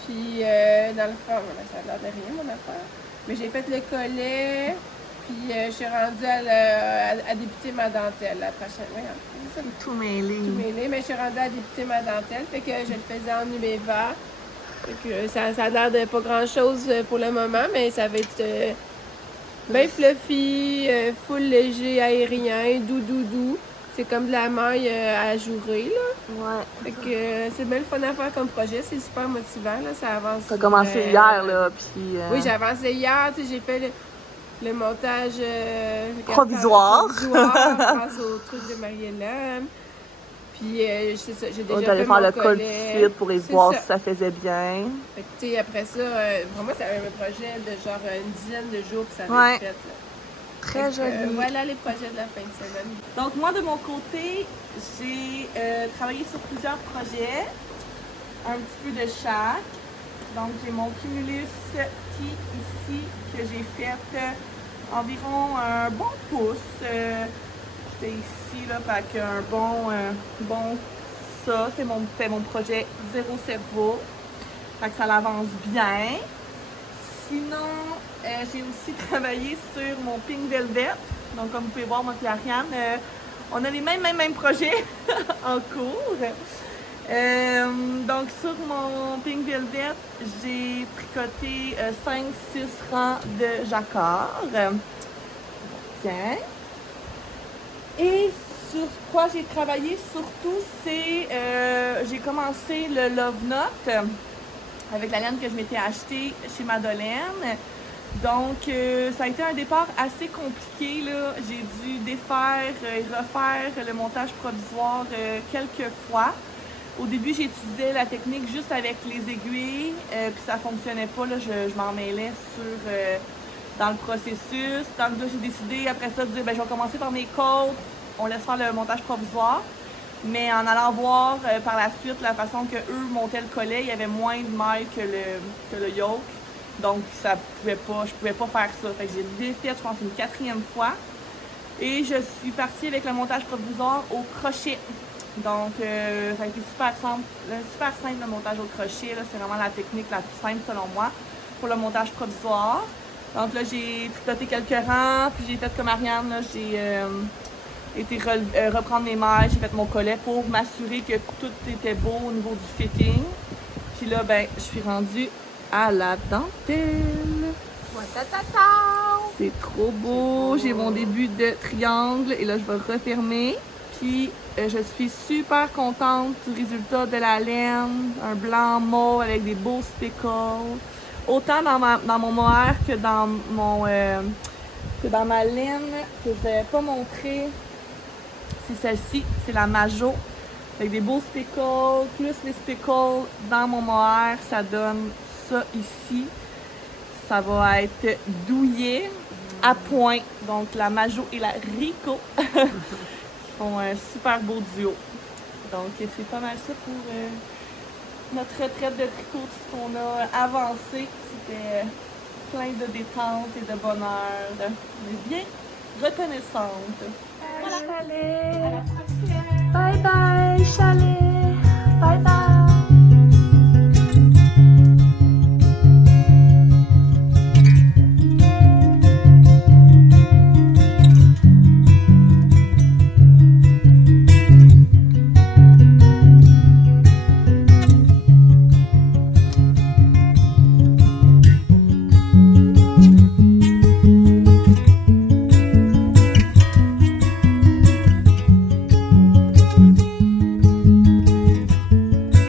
Puis dans le fond, voilà, ça a l'air de rien, mon affaire. Mais j'ai fait le collet, puis je suis rendue à débuter ma dentelle la prochaine. Voyons, c'est ça, Tout mêlé. tout mêlé, mais je suis rendue à débuter ma dentelle, fait que je le faisais en Numéva. Fait que ça a l'air de pas grand-chose pour le moment, mais ça va être bien fluffy, full léger, aérien, doux. C'est comme de la maille ajourée, là. Ouais. Fait que c'est bien le fun à faire comme projet, c'est super motivant, là, ça avance. T'as commencé hier, là, puis... Oui, j'ai avancé hier, tu sais, j'ai fait le montage Provisoire. provisoire grâce au truc de Marie-Hélène. Puis c'est ça, j'ai On déjà allait fait faire mon le col tout de collet. suite pour C'est voir ça. si ça faisait bien. Fait que, tu sais, après ça, pour moi, ça avait un projet de genre une dizaine de jours que ça avait Ouais. fait. Là. Très Fait que, joli. voilà les projets de la fin de semaine. Donc moi de mon côté, j'ai travaillé sur plusieurs projets, un petit peu de chaque. Donc j'ai mon cumulus qui ici que j'ai fait environ un bon pouce. J'étais ici là, fait qu'un bon ça, c'est mon projet Zéro Cerveau. Fait que ça l'avance bien. Sinon, j'ai aussi travaillé sur mon Pink Velvet. Donc, comme vous pouvez voir, moi et Ariane, on a les mêmes projets en cours. Donc, sur mon Pink Velvet, j'ai tricoté 5-6 rangs de jacquard. Bien. Et sur quoi j'ai travaillé surtout, c'est j'ai commencé le Love Note avec la laine que je m'étais achetée chez Madeleine. Donc, ça a été un départ assez compliqué, là. J'ai dû défaire et refaire le montage provisoire quelques fois. Au début, j'étudiais la technique juste avec les aiguilles, puis ça fonctionnait pas, là. Je m'en mêlais dans le processus. Donc là, j'ai décidé après ça de dire, ben, je vais commencer par mes côtes, on laisse faire le montage provisoire. Mais en allant voir par la suite la façon que eux montaient le collet, il y avait moins de mailles que le yoke. Donc je pouvais pas faire ça. Fait que j'ai défait, je pense, une 4e fois. Et je suis partie avec le montage provisoire au crochet. Donc ça a été super simple le montage au crochet. C'est vraiment la technique la plus simple selon moi pour le montage provisoire. Donc là, j'ai tricoté quelques rangs, puis j'ai fait comme Ariane, là, j'ai été reprendre mes mailles, j'ai fait mon collet pour m'assurer que tout était beau au niveau du fitting. Puis là, ben, je suis rendue à la dentelle. C'est trop beau. J'ai mon début de triangle et là, je vais refermer. Puis, je suis super contente du résultat de la laine. Un blanc mauve avec des beaux speckles. Autant dans mon mohair que dans ma laine que je n'avais pas montré. C'est celle-ci, c'est la Majo, avec des beaux speckles, plus les speckles dans mon mohair, ça donne ça ici. Ça va être douillet à point, donc la Majo et la Rico qui font un super beau duo. Donc c'est pas mal ça pour notre retraite de tricot, tout ce qu'on a avancé. C'était plein de détente et de bonheur. On est bien reconnaissante. Voilà. À la prochaine! Bye bye, chalet!